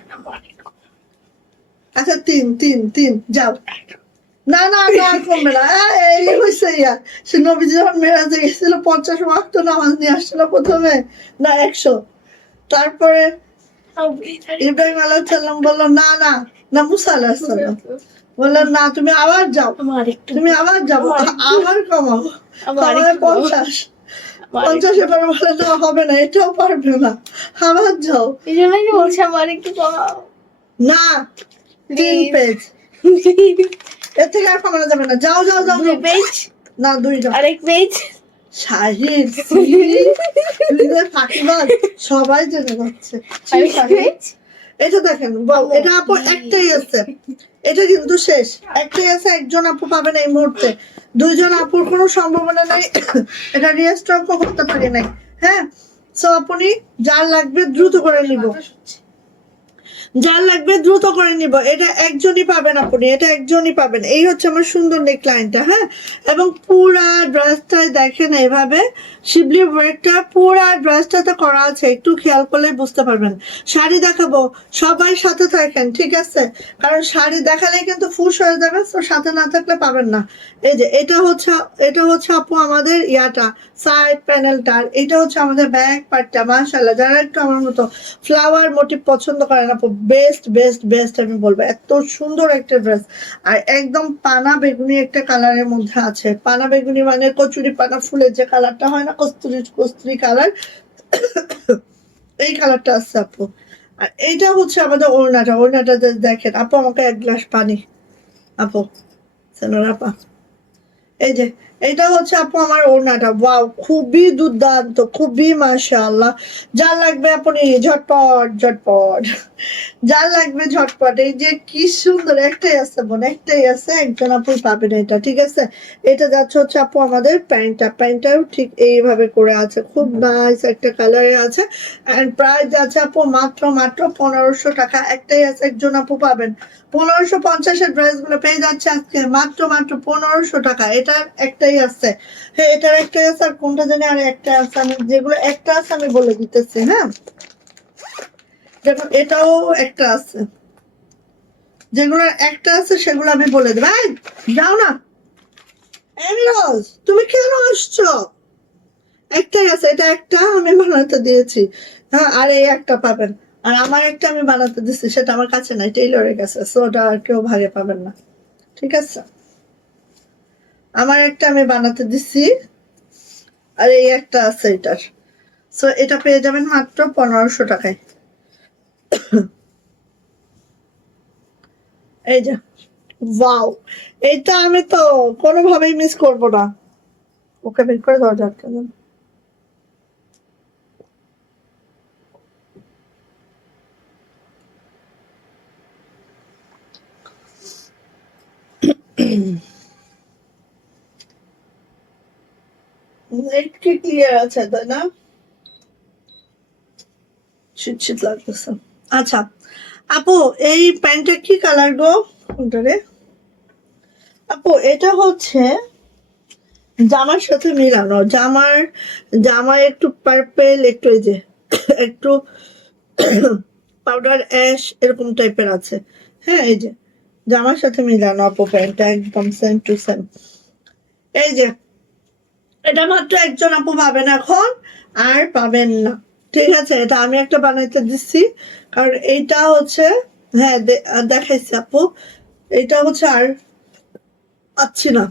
আচ্ছা 3 যাও। না না না আর কমবে না। এই হয়েছে ইয়া, সে নবীজি যখন মেরাজে গেছিল 50 ওয়াক্ত নামাজ নিয়ে আসছিল প্রথমে, না 100। তারপরে ইব্রাহিম আলাইহিস সালাম বললো না না না, মুসা আলাইহিস সালাম বললেন না তুমি আবার যাও, তুমি আবার যাবো, আবার কমাও, কমায় 50। 50 এবার বলে না হবে না, এটাও পারবে না, আবার যাও। এই জন্যই বলছি আমার একটু কমাও। না 3 পেজ, এর থেকে আর কমানো যাবে না, যাও যাও যাও। 2 পেজ না 2 যাও। আরেক পেজ শাহিদ ফাঁকিবাজ সবাই জেনে যাচ্ছে। আরেক পেজ। এটা দেখেন বাউ, এটা আপু একটাই আছে, এটা কিন্তু শেষ, একটাই আছে, একজন আপু পাবেন এই মুহূর্তে, 2জন আপুর কোনো সম্ভাবনা নাই। এটা রিস্টকও করতে পারি নাই। হ্যাঁ সো আপনি যার লাগবে দ্রুত করে নিব, যার লাগবে দ্রুত করে নিব। এটা একজনই পাবেন আপনি, এটা একজনই পাবেন। এই হচ্ছে আমার সুন্দর নেকলাইনটা, হ্যাঁ এবং পুরা ড্রেসটাই দেখেন এভাবে শিবলি ওয়ার্কটা পুরা ড্রেসটাতে করা আছে, একটু খেয়াল করলে বুঝতে পারবেন। শাড়ি দেখাবো, সবাই সাথে থাকেন ঠিক আছে, কারণ শাড়ি দেখালে কিন্তু ফুস হয়ে যাবে, তো সাথে না থাকলে পাবেন না। এই যে এটা হচ্ছে আপু আমাদের ইয়াটা সাইড প্যানেলটার, এটা হচ্ছে আমাদের ব্যাক পার্টটা। মাশাআল্লাহ, যারা একটু আমার মতো ফ্লাওয়ার মোটিভ পছন্দ করেন আপু, বেস্ট বেস্ট বেস্ট আমি বলবো, এত সুন্দর একটা ড্রেস। আর একদম পানা বেগুনি একটা কালারের মধ্যে আছে, পানা বেগুনি মানে কচুরি পানা ফুলের যে কালারটা হয় না, কস্তুরি কস্তুরি কালার, এই কালারটা আছে আপু। আর এইটা হচ্ছে আমাদের ওড়নাটা দেখেন আপু, আমাকে 1 গ্লাস পানি আপু, আপা এই যে এটা হচ্ছে আপু আমার ওড়নাটা, ওয়াও খুবই দুর্দান্ত, খুবই মাশাআল্লাহ। যার লাগবে আপনি ঝটপট ঝটপট, যার লাগবে ঝটপট। এই যে কি সুন্দর, একটাই আছে বোন, একটাই আছে, একজন আপু পাবেন এটা ঠিক আছে। এটা যাচ্ছে হচ্ছে আপু আমাদের প্যান্টটাও ঠিক এইভাবে করে আছে, খুব নাইস একটা কালারে আছে। এন্ড প্রাইস যাচ্ছে আপু মাত্র মাত্র 1500 টাকা। একটাই আছে, একজন আপু পাবেন। 1550-এর ড্রেস গুলো পেয়ে যাচ্ছে আজকে মাত্র মাত্র 1500 টাকা। এটার একটাই আছে, হ্যাঁ এটার একটাই আছে, আর কোনটা জানি আর একটা আছে, আমি যেগুলো একটা আছে আমি বলে দিতেছি। হ্যাঁ যেমন এটাও একটা আছে, যেগুলো একটা আছে সেগুলো আমি বলে দেবো। যাও না এমিরোজ, তুমি কেন আসছো? একটাই আছে, এটা একটা আমি বানাতে দিয়েছি, হ্যাঁ আর এই একটা পাবেন। আর আমার একটা আমি বানাতে দিচ্ছি, সেটা আমার কাছে নাই, টেইলরের কাছে, সো ওটা আর কেউ ভাগে পাবেন না ঠিক আছে। আমার একটা আমি বানাতে দিচ্ছি, আর এই একটা আছে এটার, সো এটা পেয়ে যাবেন মাত্র 1500 টাকায়। এই যে ওয়াও, এটা আমি তো কোনোভাবেই মিস করব না। ওকে বের করে দরজা আটকে দেন। নেট কি ক্লিয়ার আছে তাই না? শীত শীত লাগতেছে। আচ্ছা আপু, এই প্যান্টটা কি কালার গো? কোনটা রে আপু? এটা হচ্ছে জামার সাথে মিলানো, জামার একটু পার্পেল, একটু এই যে একটু পাউডার অ্যাশ এরকম টাইপের আছে। হ্যাঁ এই যে জামার সাথে মিলানো আপু, প্যান্টটা একদম সেম টু সেম। এই যে এটা মাত্র একজন আপু পাবেন এখন, আর পাবেন না ঠিক আছে। এটা আমি একটা বানাইতে দিচ্ছি, কারণ এইটা হচ্ছে, হ্যাঁ দেখাইছি আপু, এইটা হচ্ছে আর পাচ্ছি না,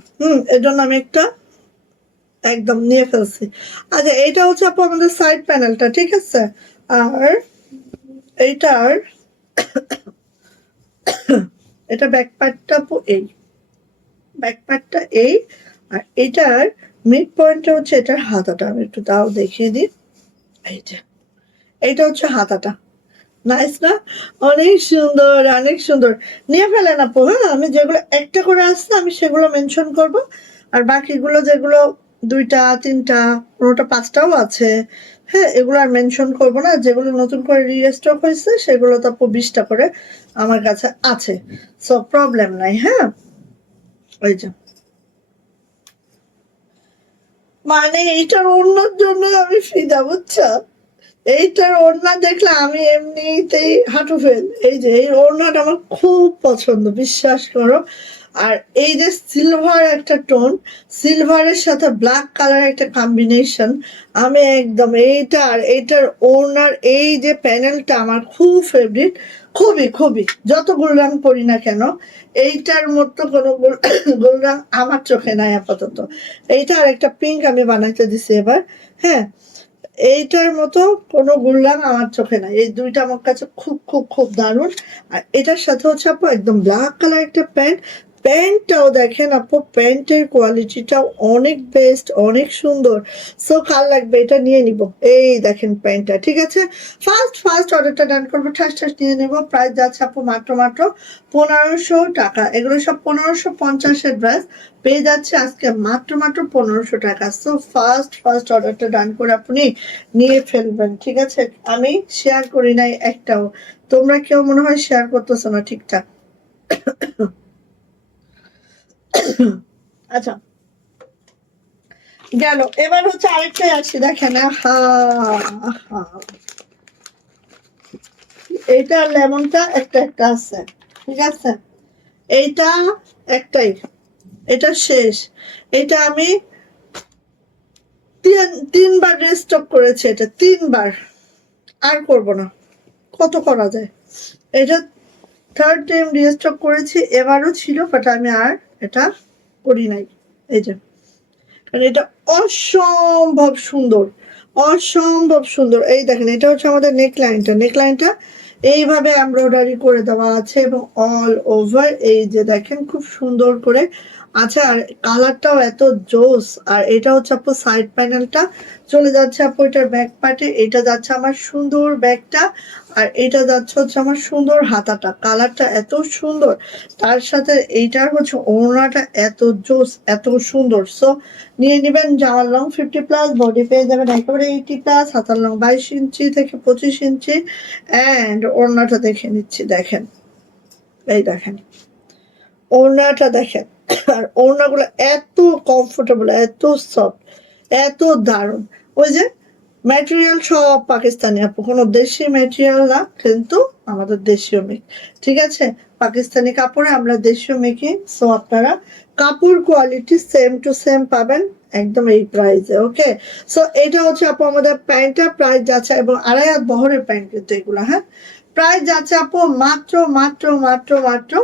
এর জন্য আমি একটা একদম নিয়ে ফেলছি। আচ্ছা এইটা হচ্ছে আপু আমাদের সাইড প্যানেলটা ঠিক আছে। আর এইটার এটা ব্যাক পার্টটা আপু, এই ব্যাক পার্টটা এই, আর এটার মিড পয়েন্টটা হচ্ছে এটার হাতাটা, আমি একটু তাও দেখিয়ে দিই। এই যে এইটা হচ্ছে হাতাটা, নাইস না? অনেক সুন্দর, অনেক সুন্দর। নিয়ে ফেলেন আপু। হ্যাঁ, আমি যেগুলো একটা করে আসছে আমি সেগুলো মেনশন করব, আর বাকিগুলো যেগুলো 2টা 3টা কোনোটা 5টাও আছে, হ্যাঁ, এগুলো আর মেনশন করব না। যেগুলো নতুন করে রিস্টক হয়েছে সেগুলো তো আপু 20টা করে আমার কাছে আছে, সো প্রবলেম নাই। হ্যাঁ, ওই যে মানে এইটার অন্যর জন্য আমি ফিদা, বুঝছো? এইটার ওড়না দেখলে আমি এমনিতেই হাঁটু ফেল। এই যে এই ওড়নাটা আমার খুব পছন্দ, বিশ্বাস করো। আর এই যে সিলভার একটা টোন, সিলভারের সাথে ব্ল্যাক কালার একটা কম্বিনেশন, আমি একদম এইটা আর এইটার ওড়নার এই যে প্যানেলটা আমার খুব ফেভারিট। খুবই খুবই, যত গোলরাং পরি না কেন এইটার মতো কোনো গোলরাং আমার চোখে নাই আপাতত। এইটা আর একটা পিঙ্ক আমি বানাইতে দিছি এবার। হ্যাঁ, এইটার মতো কোনো গুল্লাম আমার চোখে নাই। এই দুইটা আমার কাছে খুব খুব খুব দারুণ। আর এটার সাথে হচ্ছে আপু একদম ব্ল্যাক কালার একটা প্যান্ট। প্যান্টটাও দেখেন আপু, প্যান্টের কোয়ালিটিটাও অনেক বেস্ট, অনেক সুন্দর। সো কাল লাগবে এটা নিয়ে নিব। এই দেখেন প্যান্টটা, ঠিক আছে। ফার্স্ট ফার্স্ট অর্ডারটা ডান করবো, ঠাস ঠাস নিয়ে নেবো। প্রাইস যাচ্ছে আপু মাত্র মাত্র 1500 টাকা। এগুলো সব 1550-এর ড্রেস, পেয়ে যাচ্ছে আজকে মাত্র মাত্র 1500 টাকা। সো ফার্স্ট ফার্স্ট অর্ডারটা ডান করে আপনি নিয়ে ফেলবেন, ঠিক আছে। আমি শেয়ার করি নাই একটাও, তোমরা কেউ মনে হয় শেয়ার করতেছো না ঠিকঠাক। আচ্ছা, গেল। এবার হচ্ছে আরেকটাই আসি, দেখেন। হা, এইটা লেমনটা একটা একটা আছে, ঠিক আছে। এইটা একটাই, এটা শেষ। এটা আমি তিনবার রেস্টক করেছি, এটা 3বার, আর করব না। কত করা যায়? এটা থার্ড টাইম রিস্টক করেছি, এবারও ছিল, বাট আমি আর এটা করি নাই। এই যে, মানে এটা অসম্ভব সুন্দর, অসম্ভব সুন্দর। এই দেখেন, এটা হচ্ছে আমাদের নেকলাইনটা। নেকলাইনটা এইভাবে এমব্রয়ডারি করে দেওয়া আছে এবং অল ওভার এই যে দেখেন খুব সুন্দর করে আছে। আর কালারটাও এত জোস। আর এটা হচ্ছে আপু সাইড প্যানেলটা, চলে যাচ্ছে আপু এটার ব্যাক পার্টে। এটা যাচ্ছে আমার সুন্দর ব্যাগটা, আর এটা যাচ্ছে হচ্ছে আমার সুন্দর হাতাটা। কালারটা এত সুন্দর, তার সাথে এইটার হচ্ছে ওড়নাটা এত জোস, এত সুন্দর। সো নিয়ে নেবেন। জামার লং 50+, বডি পেয়ে যাবেন একেবারে 80+, হাতার লং 22 ইঞ্চি থেকে 25 ইঞ্চি। অ্যান্ড ওড়নাটা দেখে নিচ্ছি, দেখেন। এই দেখেন ওড়নাটা দেখেন। আর ওড়নাগুলো এত কমফোর্টেবল, এত সফট, এত দারুণ। ওই যে ম্যাটেরিয়াল সব পাকিস্তানি আপু, কোনো দেশি ম্যাটেরিয়াল না, কিন্তু আমাদের দেশীয় মেক, ঠিক আছে। পাকিস্তানি কাপড়ে আমরা দেশীয় মেকিং। সো আপনারা কাপড় কোয়ালিটি সেম টু সেম পাবেন একদম এই প্রাইসে। ওকে, সো এটা হচ্ছে আপু আমাদের প্যান্টটা। প্রাইস যাচ্ছে, এবং 2.5 হাত বহরের প্যান্ট কিন্তু এগুলো। হ্যাঁ, প্রাইস যাচ্ছে আপু মাত্র মাত্র মাত্র মাত্র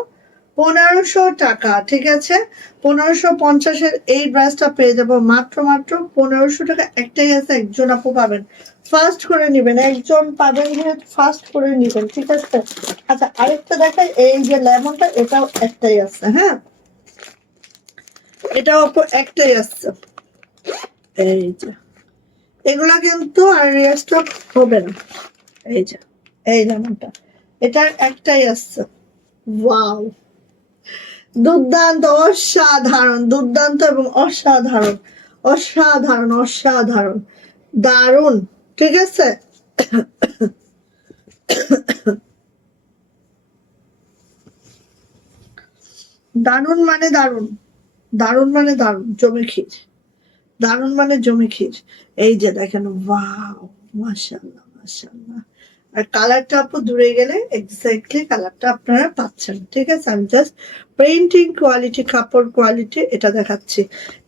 1500 টাকা, ঠিক আছে। 1550-এর এই ব্রাশটা পেয়ে যাবো মাত্র মাত্র 1500 টাকা। একটাই আছে, একজন আপু পাবেন, ফার্স্ট করে নিবেন, একজন পাবেন, যেহেতু ফার্স্ট করে নিবেন, ঠিক আছে। আচ্ছা, আরেকটা দেখাই, এই যে লেমনটা, এটাও একটাই আছে। হ্যাঁ, এটাও আপু একটাই আছে। এই যে এগুলা কিন্তু আর রিস্টক হবে না। এই যে এই লেমনটা, এটার একটাই আছে। ওয়াও, দুর্দান্ত, অসাধারণ, দুর্দান্ত এবং অসাধারণ, অসাধারণ, অসাধারণ, দারুণ, ঠিক আছে। দারুণ মানে দারুণ, দারুণ মানে দারুণ, জমি ক্ষীর, দারুণ মানে জমি ক্ষীর। এই যে দেখেন, ওয়াও, মাশাআল্লাহ মাশাআল্লাহ। আর কালারটা আপু দূরে গেলে এক্স্যাক্টলি কালারটা আপনারা পাচ্ছেন, ঠিক আছে। আমি জাস্ট প্রিন্টিং কোয়ালিটি, কাপড় কোয়ালিটি এটা দেখাচ্ছি।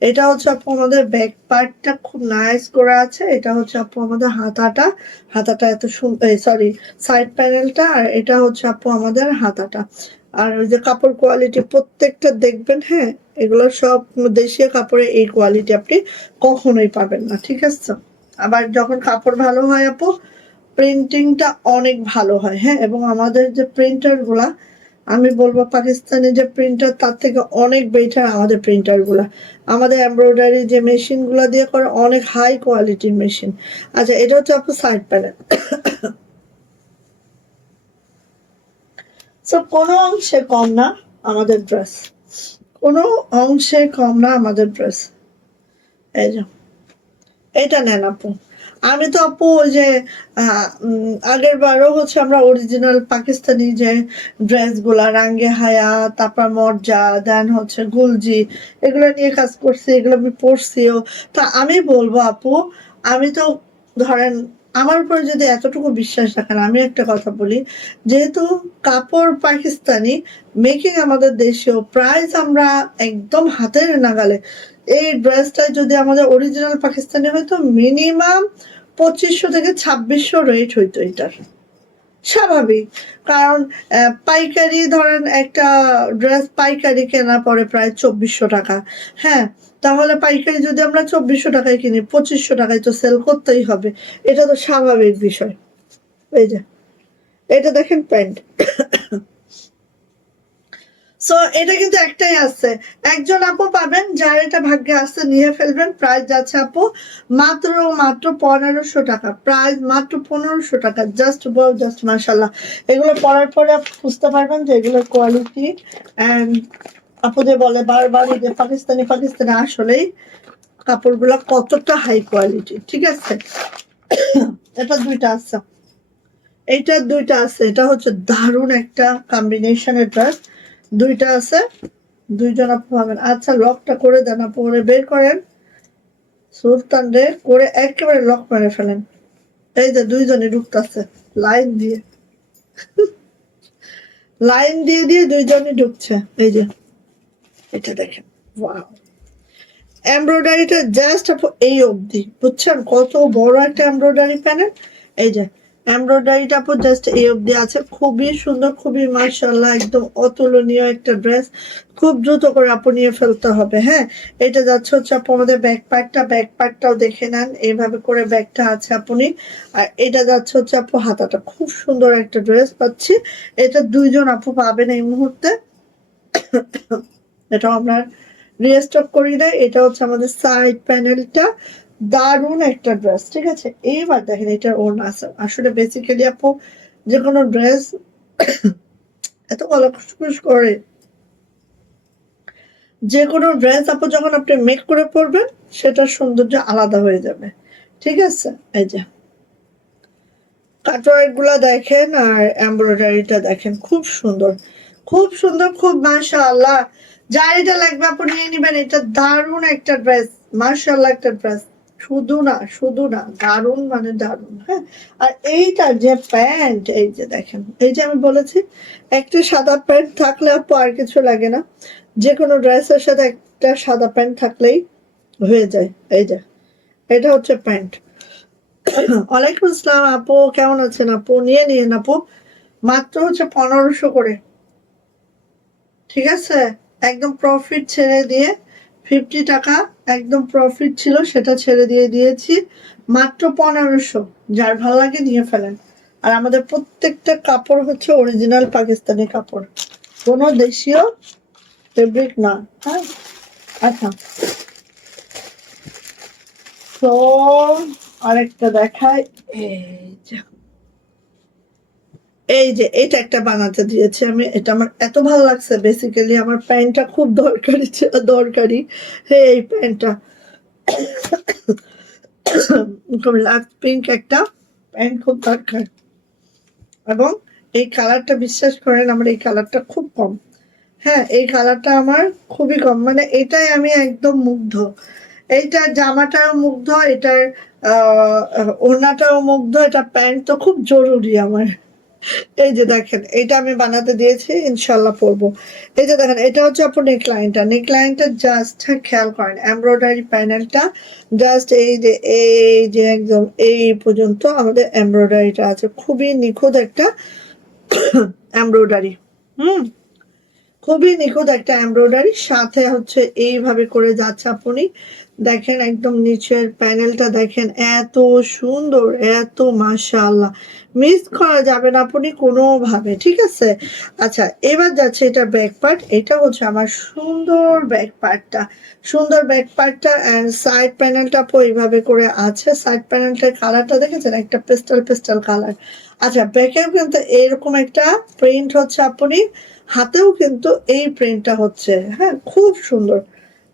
এটা হচ্ছে আপু আমাদের ব্যাক পার্টটা খুব নাইস করে আছে। এটা হচ্ছে আপু আমাদের হাতাটা, হাতাটা এত সুন্দর, সরি, সাইড প্যানেলটা। আর এটা হচ্ছে আপু আমাদের হাতাটা। আর ওই যে কাপড় কোয়ালিটি প্রত্যেকটা দেখবেন। হ্যাঁ, এগুলো সব দেশীয় কাপড়ে এই কোয়ালিটি আপনি কখনোই পাবেন না, ঠিক আছে। আবার যখন কাপড় ভালো হয় আপু, প্রিন্টিংটা অনেক ভালো হয়। হ্যাঁ, এবং আমাদের যে প্রিন্টার গুলা আমি বলবো পাকিস্তানি যে প্রিন্টার তার থেকে অনেক বেটার আমাদের প্রিন্টার গুলা। আমাদের এমব্রয়ডারি যে মেশিন গুলা দিয়ে করে অনেক হাই কোয়ালিটির মেশিন। আচ্ছা, এটা হচ্ছে আপনার সাইড প্যানেল। সো কোনো অংশে কম না আমাদের ড্রেস, কোনো অংশে কম না আমাদের ড্রেস। এই যে এটা নেন আপু। আমি তো আপু ওই যে আগের বারও হচ্ছে আমরা অরিজিনাল পাকিস্তানি যে ড্রেস গুলা রাঙ্গে হায়া, তারপর মর্জা, দেন হচ্ছে গুলজি, এগুলো নিয়ে কাজ করছি, এগুলো আমি পড়ছিও। তা আমি বলবো আপু, আমি তো ধরেন আমার উপরে যদি এতটুকু বিশ্বাস রাখেন, আমি একটা কথা বলি, যেহেতু কাপড় পাকিস্তানি, মেকিং আমাদের দেশীয়, প্রাইস আমরা একদম হাতের নাগালে। এই ড্রেসটা যদি আমাদের অরিজিনাল পাকিস্তানি হয়তো মিনিমাম 2500 থেকে 2600 রেট হইতো এটার, স্বাভাবিক। কারণ পাইকারি ধরেন একটা ড্রেস পাইকারি কেনা পড়ে প্রায় 2400 টাকা। হ্যাঁ, তাহলে পাইকারি যদি আমরা 2400 টাকায় কিনি, 2500 টাকায় তো সেল করতেই হবে, এটা তো স্বাভাবিক বিষয়। এই যে এটা দেখেন প্যান্ট। সো এটা কিন্তু একটাই আছে, একজন আপু পাবেন যার এটা ভাগ্যে আসছে, নিয়ে ফেলবেন। প্রাইস যাচ্ছে আপু মাত্র মাত্র 1500 টাকা, প্রাইস মাত্র 1500 টাকা। জাস্ট জাস্ট মাশাল্লাহ, এগুলো পরার পরে আপনি বুঝতে পারবেন যে এগুলোর কোয়ালিটি। অ্যান্ড আপু যে বলে বারবার যে পাকিস্তানি পাকিস্তানি, আসলেই কাপড়গুলো কতটা হাই কোয়ালিটি। ঠিক আছে, এটা দুইটা আছে, এইটা দুইটা আছে, এটা হচ্ছে দারুণ একটা কম্বিনেশনের ড্রেস। দুইটা আছে, দুইজন আপু পাবেন। আচ্ছা, লকটা করে দেন আপু, করে বের করেন, সুলতান রে করে একেবারে লক মেরে ফেলেন। এই যে দুইজনই ঢুকতেছে লাইন দিয়ে, লাইন দিয়ে দিয়ে দুইজনই ঢুকছে। এই যে এটা দেখেন, ওয়াও, এমব্রয়ডারিটা জাস্ট আপু এই অবধি, বুঝছেন কত বড় একটা এমব্রয়ডারি প্যানেল। এই যে এমব্রয়ডারিটা আপু জাস্ট এই অবধি আছে, খুবই সুন্দর, খুবই মাশাআল্লাহ, একদম অতুলনীয় একটা ড্রেস। খুব দ্রুত করে আপু নিয়ে ফেলতে হবে। হ্যাঁ, এটা যাচ্ছে হচ্ছে আপু আমাদের ব্যাক পার্টটা, ব্যাক পার্টটাও দেখে নেন, এইভাবে করে ব্যাগটা আছে আপনি। আর এটা যাচ্ছে হচ্ছে আপু হাতাটা, খুব সুন্দর একটা ড্রেস পাচ্ছি। এটা দুইজন আপু পাবেন এই মুহূর্তে। এটাও আমরা রিস্টক করি দেয়। এটা হচ্ছে আমাদের সাইড প্যানেলটা, দারুণ একটা ড্রেস। ঠিক আছে, এইবার দেখেন এটার ওড়না আছে। আসলে বেসিক্যালি আপু যে কোনো ড্রেস এত কলকুশ করে, যে কোনো ড্রেস আপু যখন আপনি মেক করে পরবেন সেটার সৌন্দর্য আলাদা হয়ে যাবে। ঠিক আছে, এই যে কাটওয়ার্ক গুলা দেখেন আর এমব্রয়ডারিটা দেখেন, খুব সুন্দর, খুব সুন্দর, খুব মাশাআল্লাহ। যার এটা লাগবে আপনি নিয়ে নিবেন, এটা দারুণ একটা ড্রেস, মাশাআল্লাহ একটা ড্রেস। শুধু না, শুধু না, দারুণ মানে দারুণ। হ্যাঁ, আর এইটা যে প্যান্ট, এই যে দেখেন, এই যে আমি বলেছি একটা সাদা প্যান্ট থাকলে আপু আর কিছু লাগে না, যে কোনো ড্রেসের সাথে একটা সাদা প্যান্ট থাকলেই হয়ে যায়। এই যে এটা হচ্ছে প্যান্ট। ওয়ালাইকুম আসসালাম আপু, কেমন আছেন আপু? নিয়ে নিন আপু, মাত্র হচ্ছে 1500 করে। ঠিক আছে, একদম প্রফিট ছেড়ে দিয়ে 50 টাকা একদম প্রফিট ছিল, সেটা ছেড়ে দিয়ে দিয়েছি মাত্র 1500। যার ভালো লাগে নিয়ে ফেলেন। আর আমাদের প্রত্যেকটা কাপড় হচ্ছে অরিজিনাল পাকিস্তানি কাপড়, কোনো দেশীয় ফেব্রিক না। হ্যাঁ, আচ্ছা, তো আরেকটা দেখায়। এই যে এই যে এটা একটা বানাতে দিয়েছি আমি, এটা আমার এত ভালো লাগছে। বেসিক্যালি আমার প্যান্টটা খুব দরকারি ছিল, দরকারি। হ্যাঁ, এই প্যান্টটা খুব লাক্স পিঙ্ক একটা প্যান্ট, খুব দরকার। এবং এই কালারটা বিশ্বাস করেন আমার এই কালারটা খুব কম। হ্যাঁ, এই কালারটা আমার খুবই কম, মানে এটাই আমি একদম মুগ্ধ। এইটার জামাটাও মুগ্ধ, এটার ওড়নাটাও মুগ্ধ, এটা প্যান্ট তো খুব জরুরি আমার। এই যে দেখেন, এটা আমি বানাতে দিয়েছি, ইনশাল্লাহ পরবো। এই যে দেখেন, এটা হচ্ছে আপনার নেকলাইনটা, নেকলাইনটা জাস্ট খেয়াল করেন, এমব্রয়ডারি প্যানেলটা জাস্ট এই যে একদম এই পর্যন্ত আমাদের এমব্রয়ডারিটা আছে, খুবই নিখুঁত একটা এমব্রয়ডারি। হুম, খুবই নিখুঁত একটা এমব্রয়ডারি, সাথে হচ্ছে এইভাবে করে যাচ্ছে আপনি দেখেন একদম নিচের প্যানেলটা দেখেন, এত সুন্দর, এত মাশাআল্লাহ, মিস করা যাবে না আপনি কোনোভাবে, ঠিক আছে। আচ্ছা, এবার যাচ্ছে এটা ব্যাক পার্ট, এটা হচ্ছে আমার সুন্দর ব্যাক পার্টটা, সুন্দর ব্যাক পার্টটা অ্যান্ড সাইড প্যানেলটা আপু এইভাবে করে আছে। সাইড প্যানেলটার কালারটা দেখেছেন, একটা পেস্টাল পেস্টাল কালার। আচ্ছা, ব্যাকেও কিন্তু এরকম একটা প্রিন্ট হচ্ছে আপনি, হাতেও কিন্তু এই প্রিন্টটা হচ্ছে, হ্যাঁ খুব সুন্দর।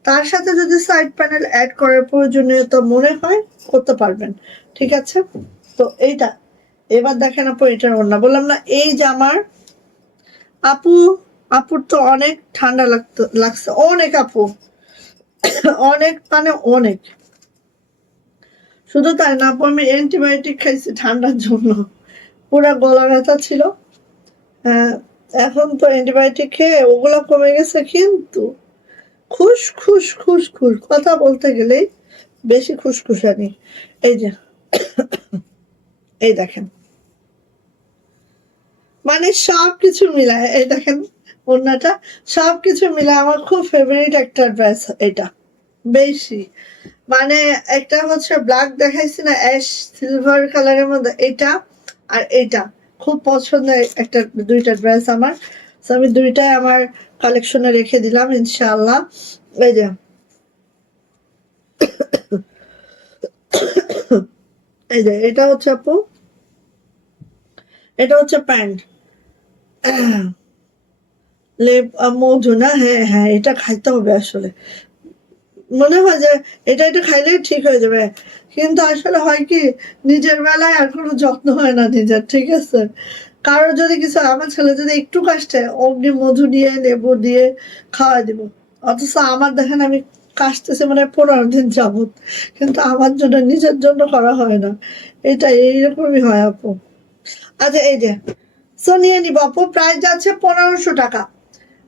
তার সাথে যদি সাইড প্যানেল অ্যাড করার প্রয়োজনীয়তা মনে হয় করতে পারবেন, ঠিক আছে। তো এইটা এবার দেখেন আপু, এটার ওড়না বললাম না, এই যে আমার আপু, আপুর তো অনেক ঠান্ডা লাগছে অনেক আপু, অনেক মানে অনেক। শুধু তাই না আপু, আমি অ্যান্টিবায়োটিক খাইছি ঠান্ডার জন্য, পুরা গলা ব্যথা ছিল। হ্যাঁ, এখন তো অ্যান্টিবায়োটিক খেয়ে ওগুলো কমে গেছে, কিন্তু খুশ খুশ খুশ খুশ কথা বলতে গেলেই বেশি খুশখুশানি। এই যে, এই দেখেন, মানে সবকিছু মিলায়, এই দেখেন ওড়নাটা, সবকিছু মিলায় আমার খুব ফেভারিট একটা ড্রেস এটা। বেশি মানে, একটা হচ্ছে ব্ল্যাক দেখাইছি না, অ্যাশ সিলভার কালারের মধ্যে, এটা আর এটা খুব পছন্দের একটা, দুইটা ড্রেস আমার। তো আমি দুইটাই আমার কালেকশনে রেখে দিলাম ইনশাআল্লাহ। এই যে, এই যে এটা হচ্ছে আপু, এটা হচ্ছে প্যান্ট, লেপ মধু না, হ্যাঁ হ্যাঁ, এটা খাইতে হবে আসলে, মনে হয় যে এটা এটা খাইলে ঠিক হয়ে যাবে, কিন্তু আসলে হয় কি, নিজের বেলায় আর কোনো যত্ন হয় না নিজের, ঠিক আছে। কারো যদি কিছু, আমার ছেলে যদি একটু কাশতে অমনি মধু দিয়ে লেবু দিয়ে খাওয়াই দিব, অথচ আমার দেখেন আমি কাশতেছে মানে 15 দিন যাবত, কিন্তু আমার জন্য নিজের জন্য করা হয় না, এটা এইরকমই হয় আপু। আচ্ছা, এই যে, সো নিয়ে নিব আপু, প্রাইস যাচ্ছে 1500 টাকা।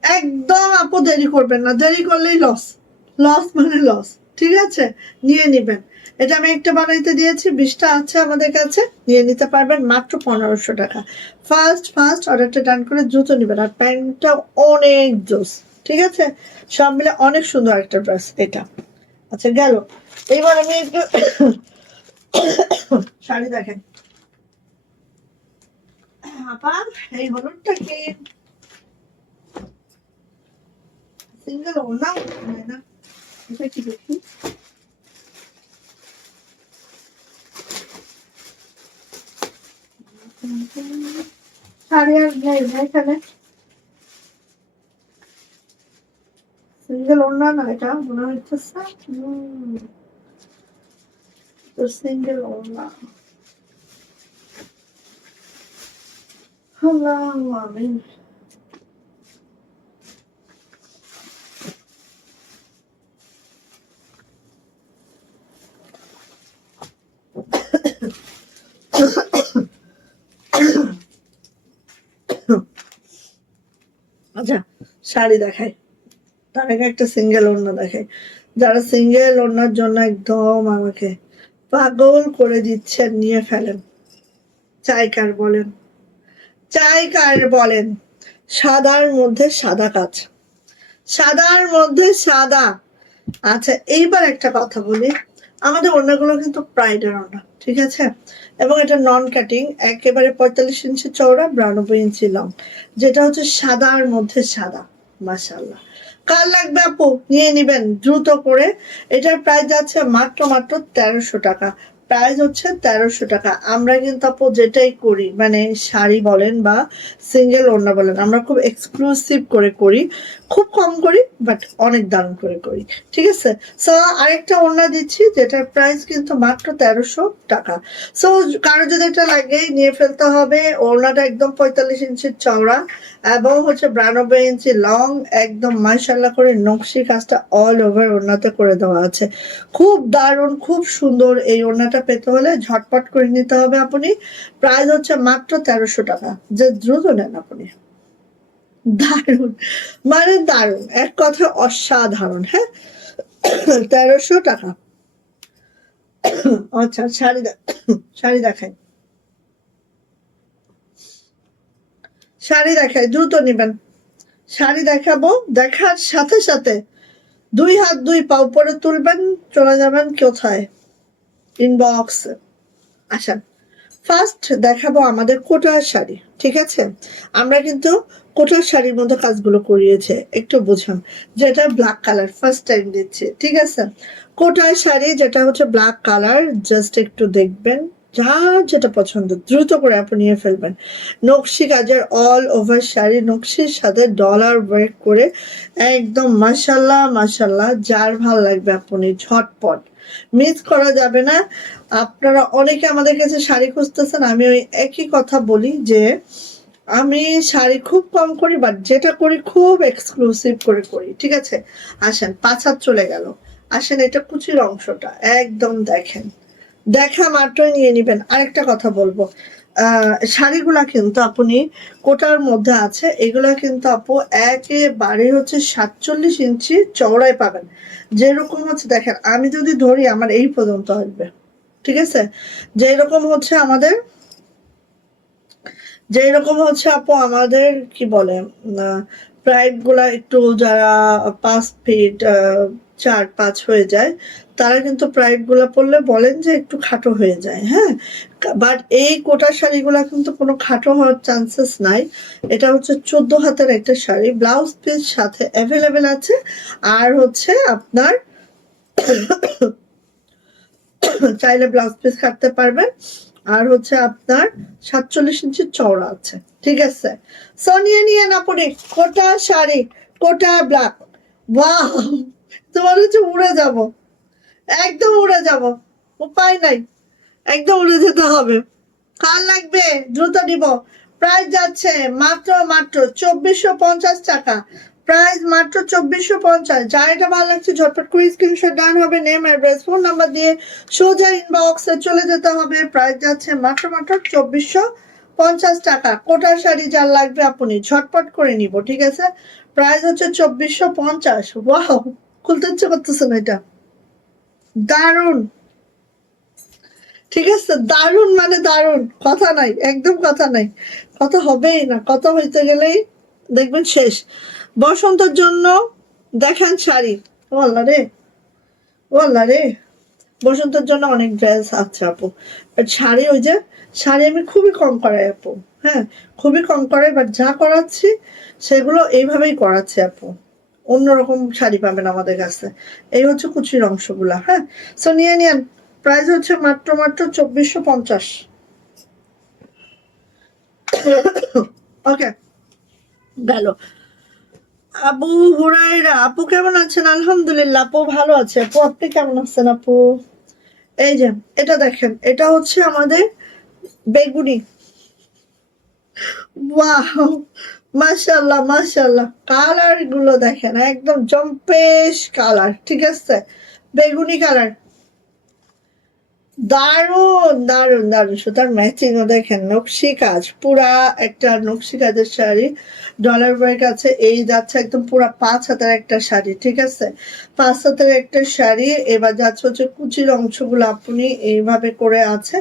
একদম আপু দেরি করবেন না, দেরি করলেই লস, লস মানে লস, ঠিক আছে। নিয়ে নিবেন, এটা আমি একটা বানাইতে দিয়েছি, 20টা আছে আমাদের কাছে, নিয়ে নিতে পারবেন মাত্র 1500 টাকা। ফার্স্ট ফার্স্ট অর্ডারটা ডান করে দ্রুত নেবেন, আর প্যান্টটা অনেক জোস, ঠিক আছে, সব মিলে অনেক সুন্দর একটা ড্রেস এটা। আচ্ছা গেল, এইবার আমি একটু শাড়ি দেখেন আপা, এই হলুদটা কি সিঙ্গেল ওড়না না, এটা কি দেখি, শাড়ি আর নেই না এখানে, সিঙ্গেল ওড়না না এটা মনে হচ্ছে, তো সিঙ্গেল ওড়না, আল্লাহু আমিন। আচ্ছা, শাড়ি দেখাই, তার আগে একটা সিঙ্গেল ওড়না দেখাই, যারা সিঙ্গেল ওড়নার জন্য একদম আমাকে পাগল করে দিচ্ছেন, নিয়ে ফেলেন, চাই কার বলেন, চাই কার বলেন, সাদার মধ্যে সাদা কাজ, সাদার মধ্যে সাদা। আচ্ছা, এইবার একটা কথা বলি, আমাদের ওড়নাগুলো কিন্তু প্রাইডের ওড়না, ঠিক আছে, এবং এটা নন কাটিং, একেবারে 45 ইঞ্চি চওড়া, 92 ইঞ্চি লং, যেটা হচ্ছে সাদার মধ্যে সাদা, মাশাআল্লাহ। কার লাগবে আপু নিয়ে নিবেন দ্রুত করে। এটার প্রাইস যাচ্ছে মাত্র মাত্র 1300 টাকা, প্রাইস হচ্ছে 1300 টাকা। আমরা কিন্তু আপু যেটাই করি, মানে শাড়ি বলেন বা সিঙ্গেল ওড়না বলেন, আমরা খুব এক্সক্লুসিভ করে করি, খুব কম করি বাট অনেক দারুণ করে করি, ঠিক আছে। সো আরেকটা ওড়না দিচ্ছি, যেটার প্রাইস কিন্তু মাত্র 1300 টাকা। সো কারো যদি এটা লাগে নিয়ে ফেলতে হবে, ওড়নাটা একদম 45 ইঞ্চির চওড়া এবং হচ্ছে 92 ইঞ্চি লং, একদম মাশাআল্লাহ করে নকশি কাজটা অল ওভার ওড়নাতে করে দেওয়া আছে, খুব দারুণ খুব সুন্দর। এই ওড়নাটা পেতে হলে ঝটপট করে নিতে হবে আপনি, প্রাইস হচ্ছে মাত্র 1300 টাকা, যে দ্রুত নেন আপনি। দারুণ মানে দারুণ, এক কথা অসাধারণ, হ্যাঁ। 1300 টাকা। আচ্ছা, শাড়ি দেখাই, শাড়ি দেখাই, দ্রুত নিবেন, শাড়ি দেখাবো, দেখার সাথে সাথে 2 হাত 2 পা উপরে তুলবেন, চলে যাবেন কোথায়? ইনবক্সে। আচ্ছা, ফার্স্ট দেখাবো আমাদের কোটার শাড়ি, ঠিক আছে? আমরা কিন্তু কোটার শাড়ির মধ্যে কাজগুলো করিয়েছে, একটু বুঝান। যেটা ব্ল্যাক কালার ফার্স্ট টাইম দিচ্ছে, ঠিক আছে? কোটার শাড়ি যেটা হচ্ছে ব্ল্যাক কালার, জাস্ট একটু দেখবেন, যার যেটা পছন্দ দ্রুত করে আপনি নিয়ে ফেলবেন। নকশি কাজের অল ওভার শাড়ি, নকশির সাথে ডলার ওয়ার্ক করে, একদম মাশাল্লাহ মাশাল্লাহ, যার ভাল লাগবে আপনি ঝটপট মিস করা যাবে না। আপনারা অনেকে আমাদের কাছে শাড়ি খুঁজতেছেন, আমি ওই একই কথা বলি যে আমি শাড়ি খুব কম করি, বাট যেটা করি খুব এক্সক্লুসিভ করে করি, ঠিক আছে? আসেন, 5 হাত চলে গেল। আসেন, এটা কুচির অংশটা একদম দেখেন, দেখা মাত্রই নিয়ে নিবেন। আরেকটা কথা বলবো, শাড়িগুলা কিন্তু আপনি কোটার মধ্যে আছে, এগুলা কিন্তু আপু একেবারে হচ্ছে 47 ইঞ্চি চওড়ায় পাবেন। যেরকম হচ্ছে দেখেন, আমি যদি ধরি আমার এই পর্যন্ত আসবে, ঠিক আছে? যেরকম হচ্ছে আমাদের, যেরকম হচ্ছে আপু আমাদের কি বলে, প্রাইড গুলা একটু যারা 5 ফিট 4-5 হয়ে যায়, তারা কিন্তু প্রাইড গুলা পরলে বলেন যে একটু খাটো হয়ে যায়, হ্যাঁ? বাট এই কোটার শাড়িগুলা কিন্তু কোনো খাটো হওয়ার চান্সেস নাই। এটা হচ্ছে 14 হাতের একটা শাড়ি, ব্লাউজ পিস সাথে অ্যাভেলেবেল আছে। আর হচ্ছে আপনার চাইলে ব্লাউজ পিস কাটতে পারবেন। আর হচ্ছে আপনার 47 ইঞ্চি চওড়া আছে, ঠিক আছে? সো নিয়ে নিয়ে না পড়ে কোটা শাড়ি, কোটা ব্ল্যাক। বাহ, তোমার হচ্ছে উড়ে যাব, একদম উড়ে যাব, উপায় নাই, একদম উড়ে যেতে হবে। কার লাগবে দ্রুত দিব। প্রাইস যাচ্ছে মাত্র মাত্র 2450 টাকা। প্রাইস মাত্র 2450। যার এটা ভালো লাগছে ঝটপট করে স্ক্রিনশট ডান হবে, নেম অ্যাড্রেস ফোন নাম্বার দিয়ে সোজা ইনবক্সে চলে যেতে হবে। প্রাইস যাচ্ছে মাত্র মাত্র 2450 টাকা। কোটার শাড়ি যার লাগবে আপনি ঝটপট করে নিব, ঠিক আছে? প্রাইস হচ্ছে 2450। ওয়াও, খুলতে ইচ্ছে করতেছে না, এটা দারুণ, ঠিক আছে? দারুণ মানে দারুণ, কথা নাই, একদম কথা নাই, কথা হবেই না, কথা হইতে গেলেই দেখবেন শেষ। বসন্তের জন্য দেখান শাড়ি। ও আল্লাহ রে, ও আল্লাহ রে, বসন্তের জন্য অনেক ড্রেস আছে আপু। বাট শাড়ি, ওই যে শাড়ি আমি খুবই কম করাই আপু, হ্যাঁ, খুবই কম করাই, বাট যা করাচ্ছি সেগুলো এইভাবেই করাচ্ছি আপু। অন্যরকম শাড়ি পাবেন আমাদের কাছে। এই হচ্ছে কুচির অংশগুলা, হ্যাঁ। সো নিয়ে নিন, প্রাইস হচ্ছে মাত্র মাত্র 2450। ওকে, গেল। আবু হুরায়রা আপু কেমন আছেন? আলহামদুলিল্লাহ আপু ভালো আছে। আপু আপনি কেমন আছেন আপু? এই যে এটা দেখেন, এটা হচ্ছে আমাদের বেগুনি। ওয়াও, মাশাআল্লাহ মাশাআল্লাহ, কালার গুলো দেখেন, একদম জম্পেশ কালার, ঠিক আছে? বেগুনি কালার, দারুন দারুন দারুন। সুতার ম্যাচিং ও দেখেন, নকশি কাজ, পুরা একটা নকশি কাজের শাড়ি, ডলার ওয়ার্ক আছে। এই যাচ্ছে একদম পুরা 5 হাতের একটা শাড়ি, ঠিক আছে? 5 হাতের একটা শাড়ি। এবার যাচ্ছে হচ্ছে কুচির অংশগুলো আপনি এইভাবে করে আছে।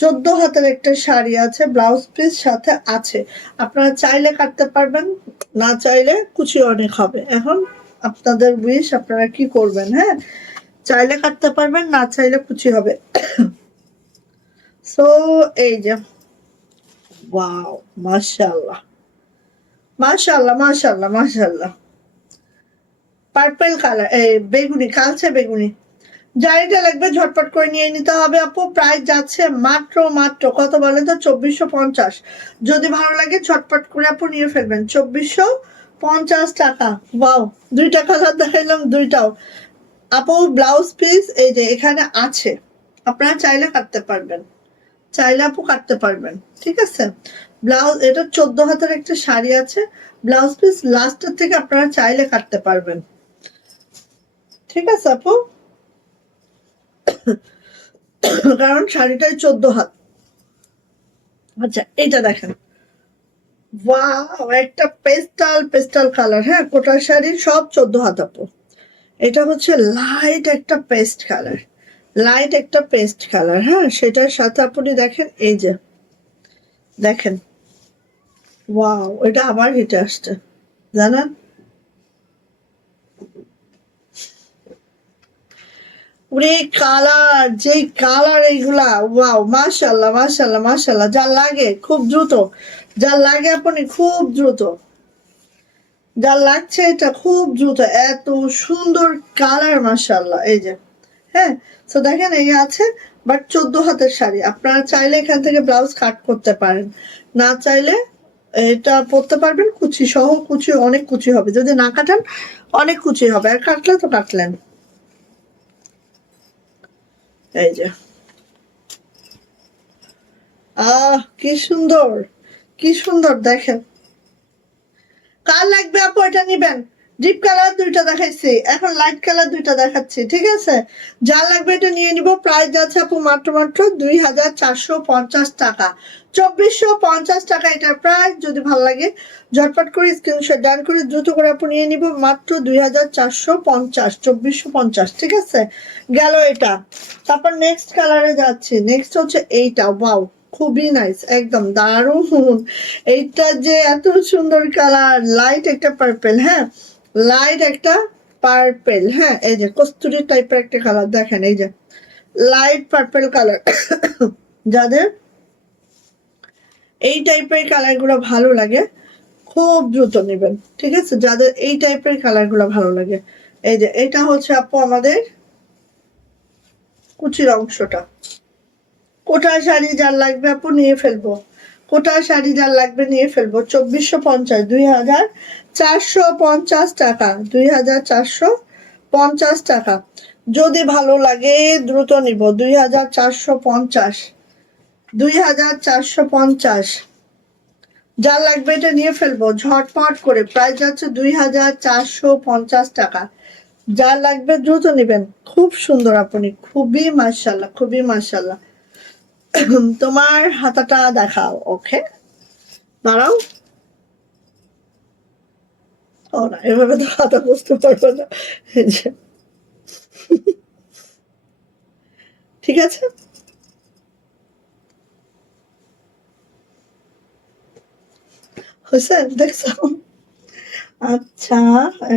14 হাতের একটা শাড়ি আছে, ব্লাউজ পিস সাথে আছে। আপনারা চাইলে কাটতে পারবেন, না চাইলে কুচি অনেক হবে। এখন আপনাদের উইশ, আপনারা কি করবেন, হ্যাঁ? চাইলে কাটতে পারবেন, না চাইলে কুচি হবে। সো এই যে, ওয়াও, মাশাআল্লাহ মাশাআল্লাহ মাশাআল্লাহ মাশাআল্লাহ, পার্পল কালার, এই বেগুনি, কালচে বেগুনি। যার এটা লাগবে ঝটপট করে নিয়ে নিতে হবে আপু। প্রাইস যাচ্ছে মাত্র মাত্র কত বলেন তো? 2450। যদি ভালো লাগে ঝটপট করে আপু নিয়ে ফেলবেন, 2450 টাকা। ওয়াও, 2টা কালার দেখাইলাম, 2টাও আপু ব্লাউজ পিস এই যে এখানে আছে, আপনারা চাইলে কাটতে পারবেন, চাইলে আপু কাটতে পারবেন, ঠিক আছে? ব্লাউজ, এটা 14 হাতের একটা শাড়ি আছে, ব্লাউজ পিস লাস্টের থেকে আপনারা চাইলে কাটতে পারবেন, ঠিক আছে আপু? কারণ শাড়িটাই 14 হাত। আচ্ছা, এটা দেখেন, ওয়াও, একটা পেস্টাল পেস্টাল কালার, হ্যাঁ, কোটার শাড়ি সব 14 হাত আপু। এটা হচ্ছে লাইট একটা পেস্ট কালার, লাইট একটা পেস্ট কালার, হ্যাঁ। সেটার সাথে আপনি দেখেন, এই যে দেখেন, ওয়াও, এটা আবার হিটে আসছে, জানেন? ওরে কালার, যে কালার এইগুলা, ওয়াও, মাশাআল্লাহ মাশাআল্লাহ মাশাআল্লাহ। যা লাগে খুব দ্রুত, যা লাগে আপনি খুব দ্রুত, যা লাগছে এটা খুব দ্রুত, এত সুন্দর কালার মাশাআল্লাহ। এই যে, হ্যাঁ, তো দেখেন এই আছে, বাট 14 হাতের শাড়ি। আপনারা চাইলে এখান থেকে ব্লাউজ কাট করতে পারেন, না চাইলে এটা পরতে পারবেন কুচি সহ। কুচি অনেক কুচি হবে, যদি না কাটান অনেক কুচি হবে, আর কাটলে তো কাটলেন। এই যে, কি সুন্দর, কি সুন্দর দেখেন। কার লাগবে আপু এটা নিবেন। ডিপ কালার দুইটা দেখাইছি, এখন লাইট কালার দুইটা দেখাচ্ছি, ঠিক আছে? যা লাগবে এটা নিয়ে নিব। প্রাইস যাচ্ছে আপু মাত্র মাত্র 2450 টাকা, 2450 টাকা এটার প্রাইস। যদি ভালো লাগে ঝটপট করে স্ক্রিনশট ডান করে দ্রুত করে আপু নিয়ে নিব, মাত্র 2450, 2450, ঠিক আছে? গেল এটা। তারপর নেক্সট কালারে যাচ্ছি, নেক্সট হচ্ছে এইটা, ওয়াও, খুবই নাইস, একদম দারুণ। এইটা যে এত সুন্দর কালার, লাইট একটা পার্পেল, হ্যাঁ, লাইট একটা পার্পেল, হ্যাঁ, এই যে কস্তুরি টাইপের একটা কালার দেখেন, এই যে লাইট পার্পেল কালার। যাদের এই টাইপের কালার গুলো ভালো লাগে খুব দ্রুত নেবেন, ঠিক আছে? যাদের এই টাইপের কালার গুলো ভালো লাগে। এই যে এটা হচ্ছে আপু আমাদের কুচির অংশটা। কোটা শাড়ি যার লাগবে আপু নিয়ে ফেলবো, কোটা শাড়ি যার লাগবে নিয়ে ফেলবো। 2450, 2450 টাকা, 2450 টাকা। যদি ভালো লাগে দ্রুত নিব, 2450, 2450। যার লাগবে এটা নিয়ে ফেলবো ঝটপট করে, প্রাইস যাচ্ছে 2450 টাকা। যার লাগবে দ্রুত নিবেন। খুব সুন্দর আপনি, খুবই মাশাআল্লাহ, খুবই মাশাআল্লাহ। তোমার হাতাটা দেখাও, ওকে, দাঁড়াও। ও না, এভাবে তো হাতা বুঝতে পারবো না। এই যে, ঠিক আছে, হোসেন দেখছো? আচ্ছা,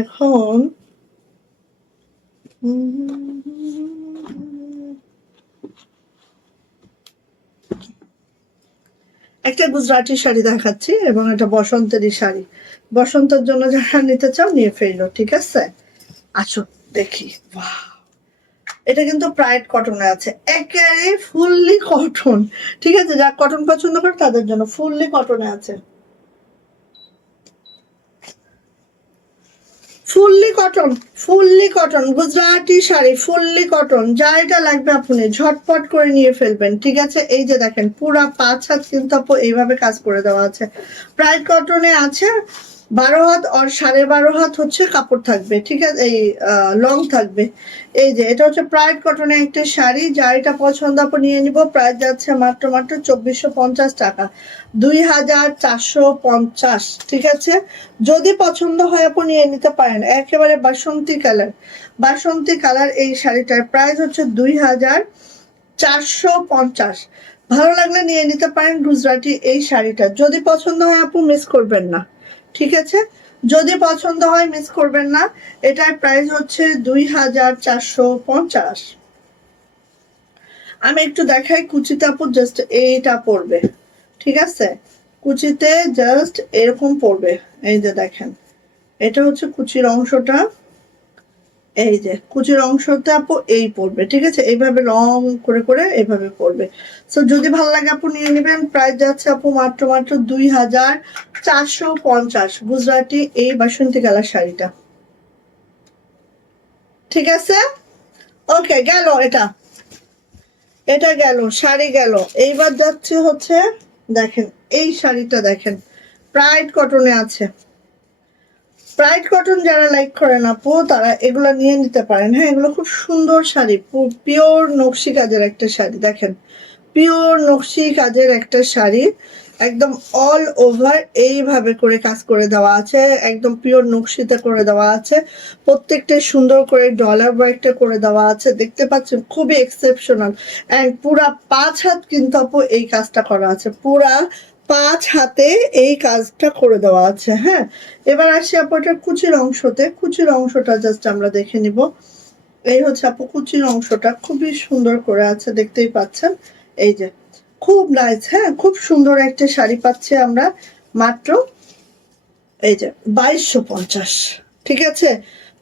এখন একটা গুজরাটি শাড়ি দেখাচ্ছি, এবং একটা বসন্তেরই শাড়ি। বসন্তের জন্য যারা নিতে চাও নিয়ে ফেললো, ঠিক আছে? আসো দেখি। বাহ, এটা কিন্তু প্রাইড কটনে আছে, একেবারে ফুললি কটন, ঠিক আছে? যারা কটন পছন্দ করে তাদের জন্য ফুললি কটনে আছে, fully cotton, fully cotton Gujarati sari, fully cotton. যা এটা লাগবে আপনি ঝটপট করে নিয়ে ফেলবেন, ঠিক আছে? এই যে দেখেন পুরা 5 হাত কিন্তু আপু এইভাবে কাজ করে দেওয়া আছে, প্রাইড কটনে আছে। 12 হাত আর 12.5 হাত হচ্ছে কাপড় থাকবে, ঠিক আছে? এই লং থাকবে। এই যে এটা হচ্ছে প্রাইড কটনের একটা শাড়ি, যা এটা পছন্দ আপু নিয়ে নিব। প্রাইস যাচ্ছে মাত্র মাত্র 2450 টাকা, 2450, ঠিক আছে? যদি পছন্দ হয় আপু নিয়ে নিতে পারেন। একেবারে বাসন্তী কালার, বাসন্তী কালার এই শাড়িটার প্রাইস হচ্ছে 2450। ভালো লাগলে নিয়ে নিতে পারেন গুজরাটি এই শাড়িটা। যদি পছন্দ হয় আপু মিস করবেন না, ঠিক আছে? যদি পছন্দ হয় মিস করবেন না। এটার প্রাইস হচ্ছে 2450। আমি একটু দেখাই কুচিতে আপু, জাস্ট এইটা পড়বে, ঠিক আছে? কুচিতে জাস্ট এরকম পড়বে। এই যে দেখেন, এটা হচ্ছে কুচির অংশটা। এই যে কুচির অংশটা আপু এই পড়বে, ঠিক আছে? এইভাবে রং করে করে এইভাবে পড়বে। সো যদি ভালো লাগে আপু নিয়ে নেবেন। প্রাইস যাচ্ছে আপু মাত্র মাত্র 2450, গুজরাটি এই বাসন্তী কালার শাড়িটা, ঠিক আছে? ওকে, গেল এটা, এটা গেল, শাড়ি গেল। এইবার যাচ্ছে হচ্ছে, দেখেন এই শাড়িটা দেখেন, প্রাইড কটনে আছে। প্রাইড কটন যারা লাইক করেন আপু তারা এগুলো নিয়ে নিতে পারেন, হ্যাঁ, এগুলো খুব সুন্দর শাড়ি, পিওর নকশি কাজের একটা শাড়ি। দেখেন, পিওর নকশি কাজের একটা শাড়ি, একদম অল ওভার এইভাবে করে কাজ করে দেওয়া আছে, একদম পিওর নকশিতে করে দেওয়া আছে। প্রত্যেকটা সুন্দর করে ডলার ওয়ার্কটা করে দেওয়া আছে, দেখতে পাচ্ছেন, খুবই এক্সেপশনাল। অ্যান্ড পুরা 5 হাত কিন্তু আপু এই কাজটা করা আছে, পুরা 5 হাতে এই কাজটা করে দেওয়া আছে, হ্যাঁ। এবার আসি আপু এটার কুচির অংশতে, কুচির অংশটা জাস্ট আমরা দেখে নিব। এই হচ্ছে আপু কুচির অংশটা, খুবই সুন্দর করে আছে, দেখতেই পাচ্ছেন। এই যে খুব নাইস, হ্যাঁ খুব সুন্দর একটা শাড়ি পাচ্ছি আমরা মাত্র এই যে 2250। ঠিক আছে,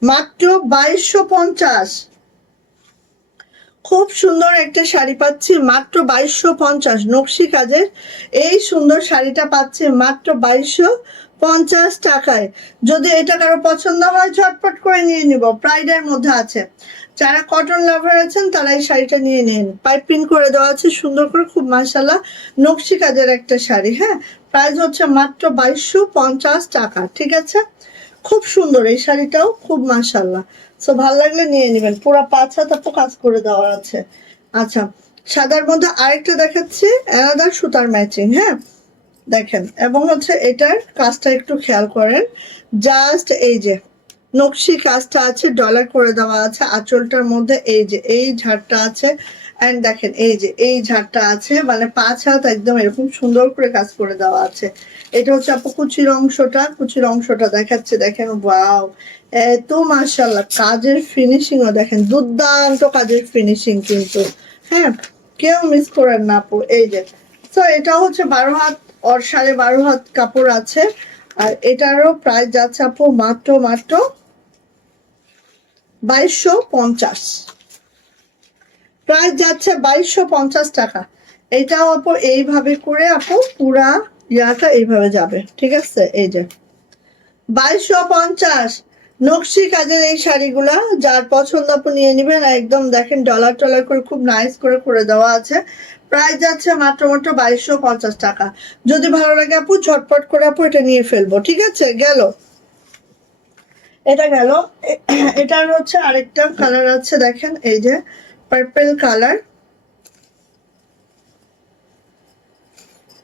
মাত্র 2250। খুব সুন্দর একটা শাড়ি পাচ্ছি মাত্র 2250 নকশি কাজের। এই সুন্দর শাড়িটা পাচ্ছি মাত্র 2250 টাকায়। যদি এটা কারো পছন্দ হয় ঝটপট করে নিয়ে নিব, প্রাইডের মধ্যে আছে। যারা কটন লাভার আছেন তারা এই শাড়িটা নিয়ে নিন, পাইপিং করে দেওয়া আছে সুন্দর করে, খুব মাশাআল্লাহ নকশি কাজের একটা শাড়ি। হ্যাঁ, প্রাইস হচ্ছে মাত্র 2250 টাকা। ঠিক আছে, খুব সুন্দর এই শাড়িটাও, খুব মাশাআল্লাহ। সো ভালো লাগলে নিয়ে নেবেন, পুরো 5 হাত আপু কাজ করে দেওয়া আছে। আচ্ছা, সাদার মধ্যে আরেকটা দেখাচ্ছি, অ্যানাদার সুতার ম্যাচিং। হ্যাঁ দেখেন, এবং হচ্ছে এটার কাজটা একটু খেয়াল করেন, জাস্ট এই যে নকশি কাজটা আছে, ডলার করে দেওয়া আছে আঁচলটার মধ্যে, এই যে এই ঝাড়টা আছে, এন্ড দেখেন এই যে এই ঝাড়টা আছে, মানে 5 হাত একদম এরকম সুন্দর করে কাজ করে দেওয়া আছে। এটা হচ্ছে আপু কুচির অংশটা, কুচির অংশটা দেখাচ্ছে, দেখেন ওয়াও এত মাশাআল্লাহ কাজের ফিনিশিংও দেখেন, দুর্দান্ত কাজের ফিনিশিং কিন্তু। হ্যাঁ, কেউ মিস করেন না আপু। এই যে তো এটা হচ্ছে 12 হাত ওর 12.5 হাত কাপড় আছে, আর এটারও প্রাইস যাচ্ছে আপু মাত্র মাত্র 2250। প্রাইস যাচ্ছে 2250 টাকা। এটাও আপু এইভাবে করে আপু পুরা ইয়াটা এইভাবে যাবে। ঠিক আছে, এই যে 2250 নকশি কাজের এই শাড়িগুলা, যার পছন্দ আপু নিয়ে নেবেন। একদম দেখেন ডলার টলার করে খুব নাইস করে করে দেওয়া আছে। প্রাইস যাচ্ছে মাত্র মাত্র 2250 টাকা। যদি ভালো লাগে আপু ঝটপট করে আপু এটা নিয়ে ফেলবো। ঠিক আছে, গেল এটা গেল। এটার হচ্ছে আরেকটা কালার আছে, দেখেন এই যে পার্পল কালার।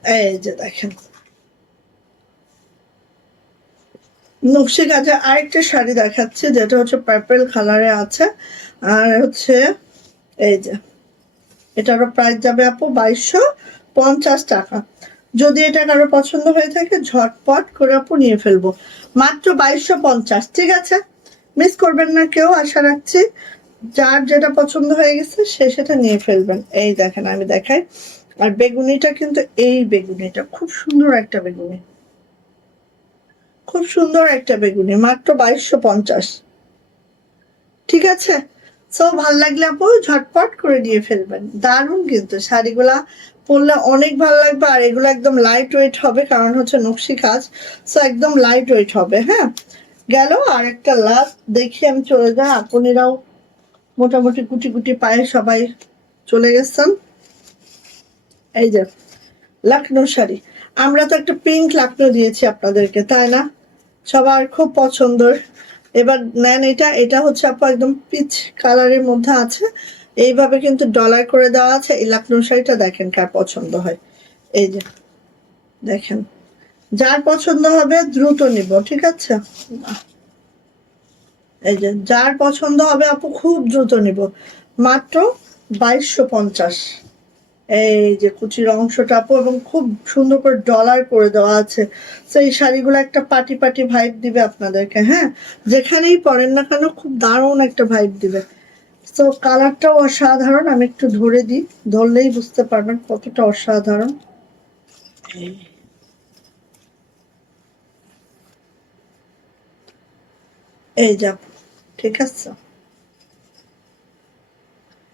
এই যে দেখেন নকশি কাজে আরেকটা শাড়ি দেখাচ্ছে, যেটা হচ্ছে পার্পল কালারে আছে, আর হচ্ছে এই যে এটারও প্রাইস যাবে আপু 2250 টাকা। যদি এটা কারো পছন্দ হয়ে থাকে ঝটপট করে আপু নিয়ে ফেলবো, মাত্র 2250। ঠিক আছে, মিস করবেন না কেউ, আশা রাখছি যার যেটা পছন্দ হয়ে গেছে সে সেটা নিয়ে ফেলবেন। এই দেখেন আমি দেখাই, আর বেগুনিটা কিন্তু এই বেগুনিটা খুব সুন্দর একটা বেগুনি, খুব সুন্দর একটা বেগুনি, মাত্র 2250। ঠিক আছে, সো ভাল লাগলে আপু ঝটপট করে নিয়ে ফেলবেন। দারুণ কিন্তু শাড়িগুলা পরলে অনেক ভালো লাগবে, আর এগুলো একদম লাইট ওয়েট হবে, কারণ হচ্ছে নকশি কাজ, সো একদম লাইট ওয়েট হবে। হ্যাঁ, গেল। আর একটা লাস্ট দেখি আমি চলে যাই, আপনিরাও মোটামুটি কুটি কুটি পায়ে সবাই চলে গেছেন। এই যে লখনৌ শাড়ি, আমরা তো একটা পিঙ্ক লখনৌ দিয়েছি আপনাদেরকে, তাই না? সবার খুব পছন্দের। এবার নেন এটা, এটা হচ্ছে আপু একদম পিচ কালারের মধ্যে আছে, এইভাবে কিন্তু ডলার করে দেওয়া আছে। এই লখনৌ শাড়িটা দেখেন কার পছন্দ হয়। এই যে দেখেন, যার পছন্দ হবে দ্রুত নিব। ঠিক আছে, এই যে যার পছন্দ হবে আপু খুব দ্রুত নিব, মাত্র 2250। এই যে কুচির অংশটা আপু, এবং খুব সুন্দর করে ডলার করে দেওয়া আছে। তো এই শাড়িগুলো একটা পার্টি পার্টি ভাইব দিবে আপনাদেরকে। হ্যাঁ, যেখানেই পরেন না কেন খুব দারুণ একটা ভাইব দিবে। তো কালারটাও অসাধারণ, আমি একটু ধরে দিই, ধরলেই বুঝতে পারবেন কতটা অসাধারণ। এই যা, ঠিক আছে,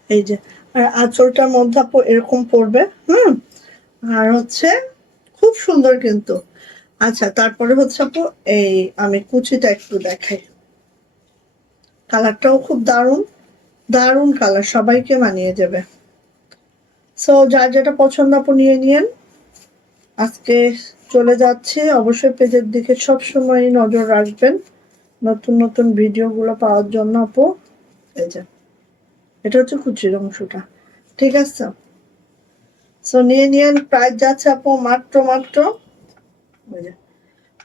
এই যে, আর আঁচলটার মধ্যে আপু এরকম পড়বে। আর হচ্ছে খুব সুন্দর কিন্তু। আচ্ছা, তারপরে হচ্ছে আপু এই আমি কুচিটা একটু দেখাই, কালারটাও খুব দারুণ, দারুণ কালার, সবাইকে মানিয়ে যাবে। সো যার যেটা পছন্দ আপু নিয়ে নিয়েন। আজকে চলে যাচ্ছে, অবশ্যই পেজের দিকে সব সময় নজর রাখবেন নতুন নতুন ভিডিওগুলো পাওয়ার জন্য আপু। এই যে এটা হচ্ছে কুচির অংশটা। ঠিক আছে, সো নিয়ে নিয়েন। প্রাইস যাচ্ছে আপু মাত্র মাত্র,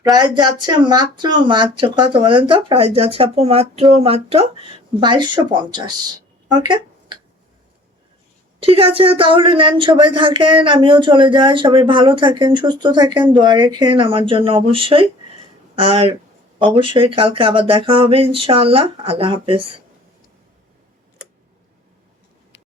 প্রাইস যাচ্ছে মাত্র মাত্র কত বলেন তো? প্রাইস যাচ্ছে আপু মাত্র মাত্র 2250। ওকে, ঠিক আছে, তাহলে নেন, সবাই থাকেন, আমিও চলে যাই। সবাই ভালো থাকেন, সুস্থ থাকেন, দোয়া রেখেন আমার জন্য অবশ্যই। আর অবশ্যই কালকে আবার দেখা হবে ইনশাআল্লাহ। আল্লাহ হাফেজ।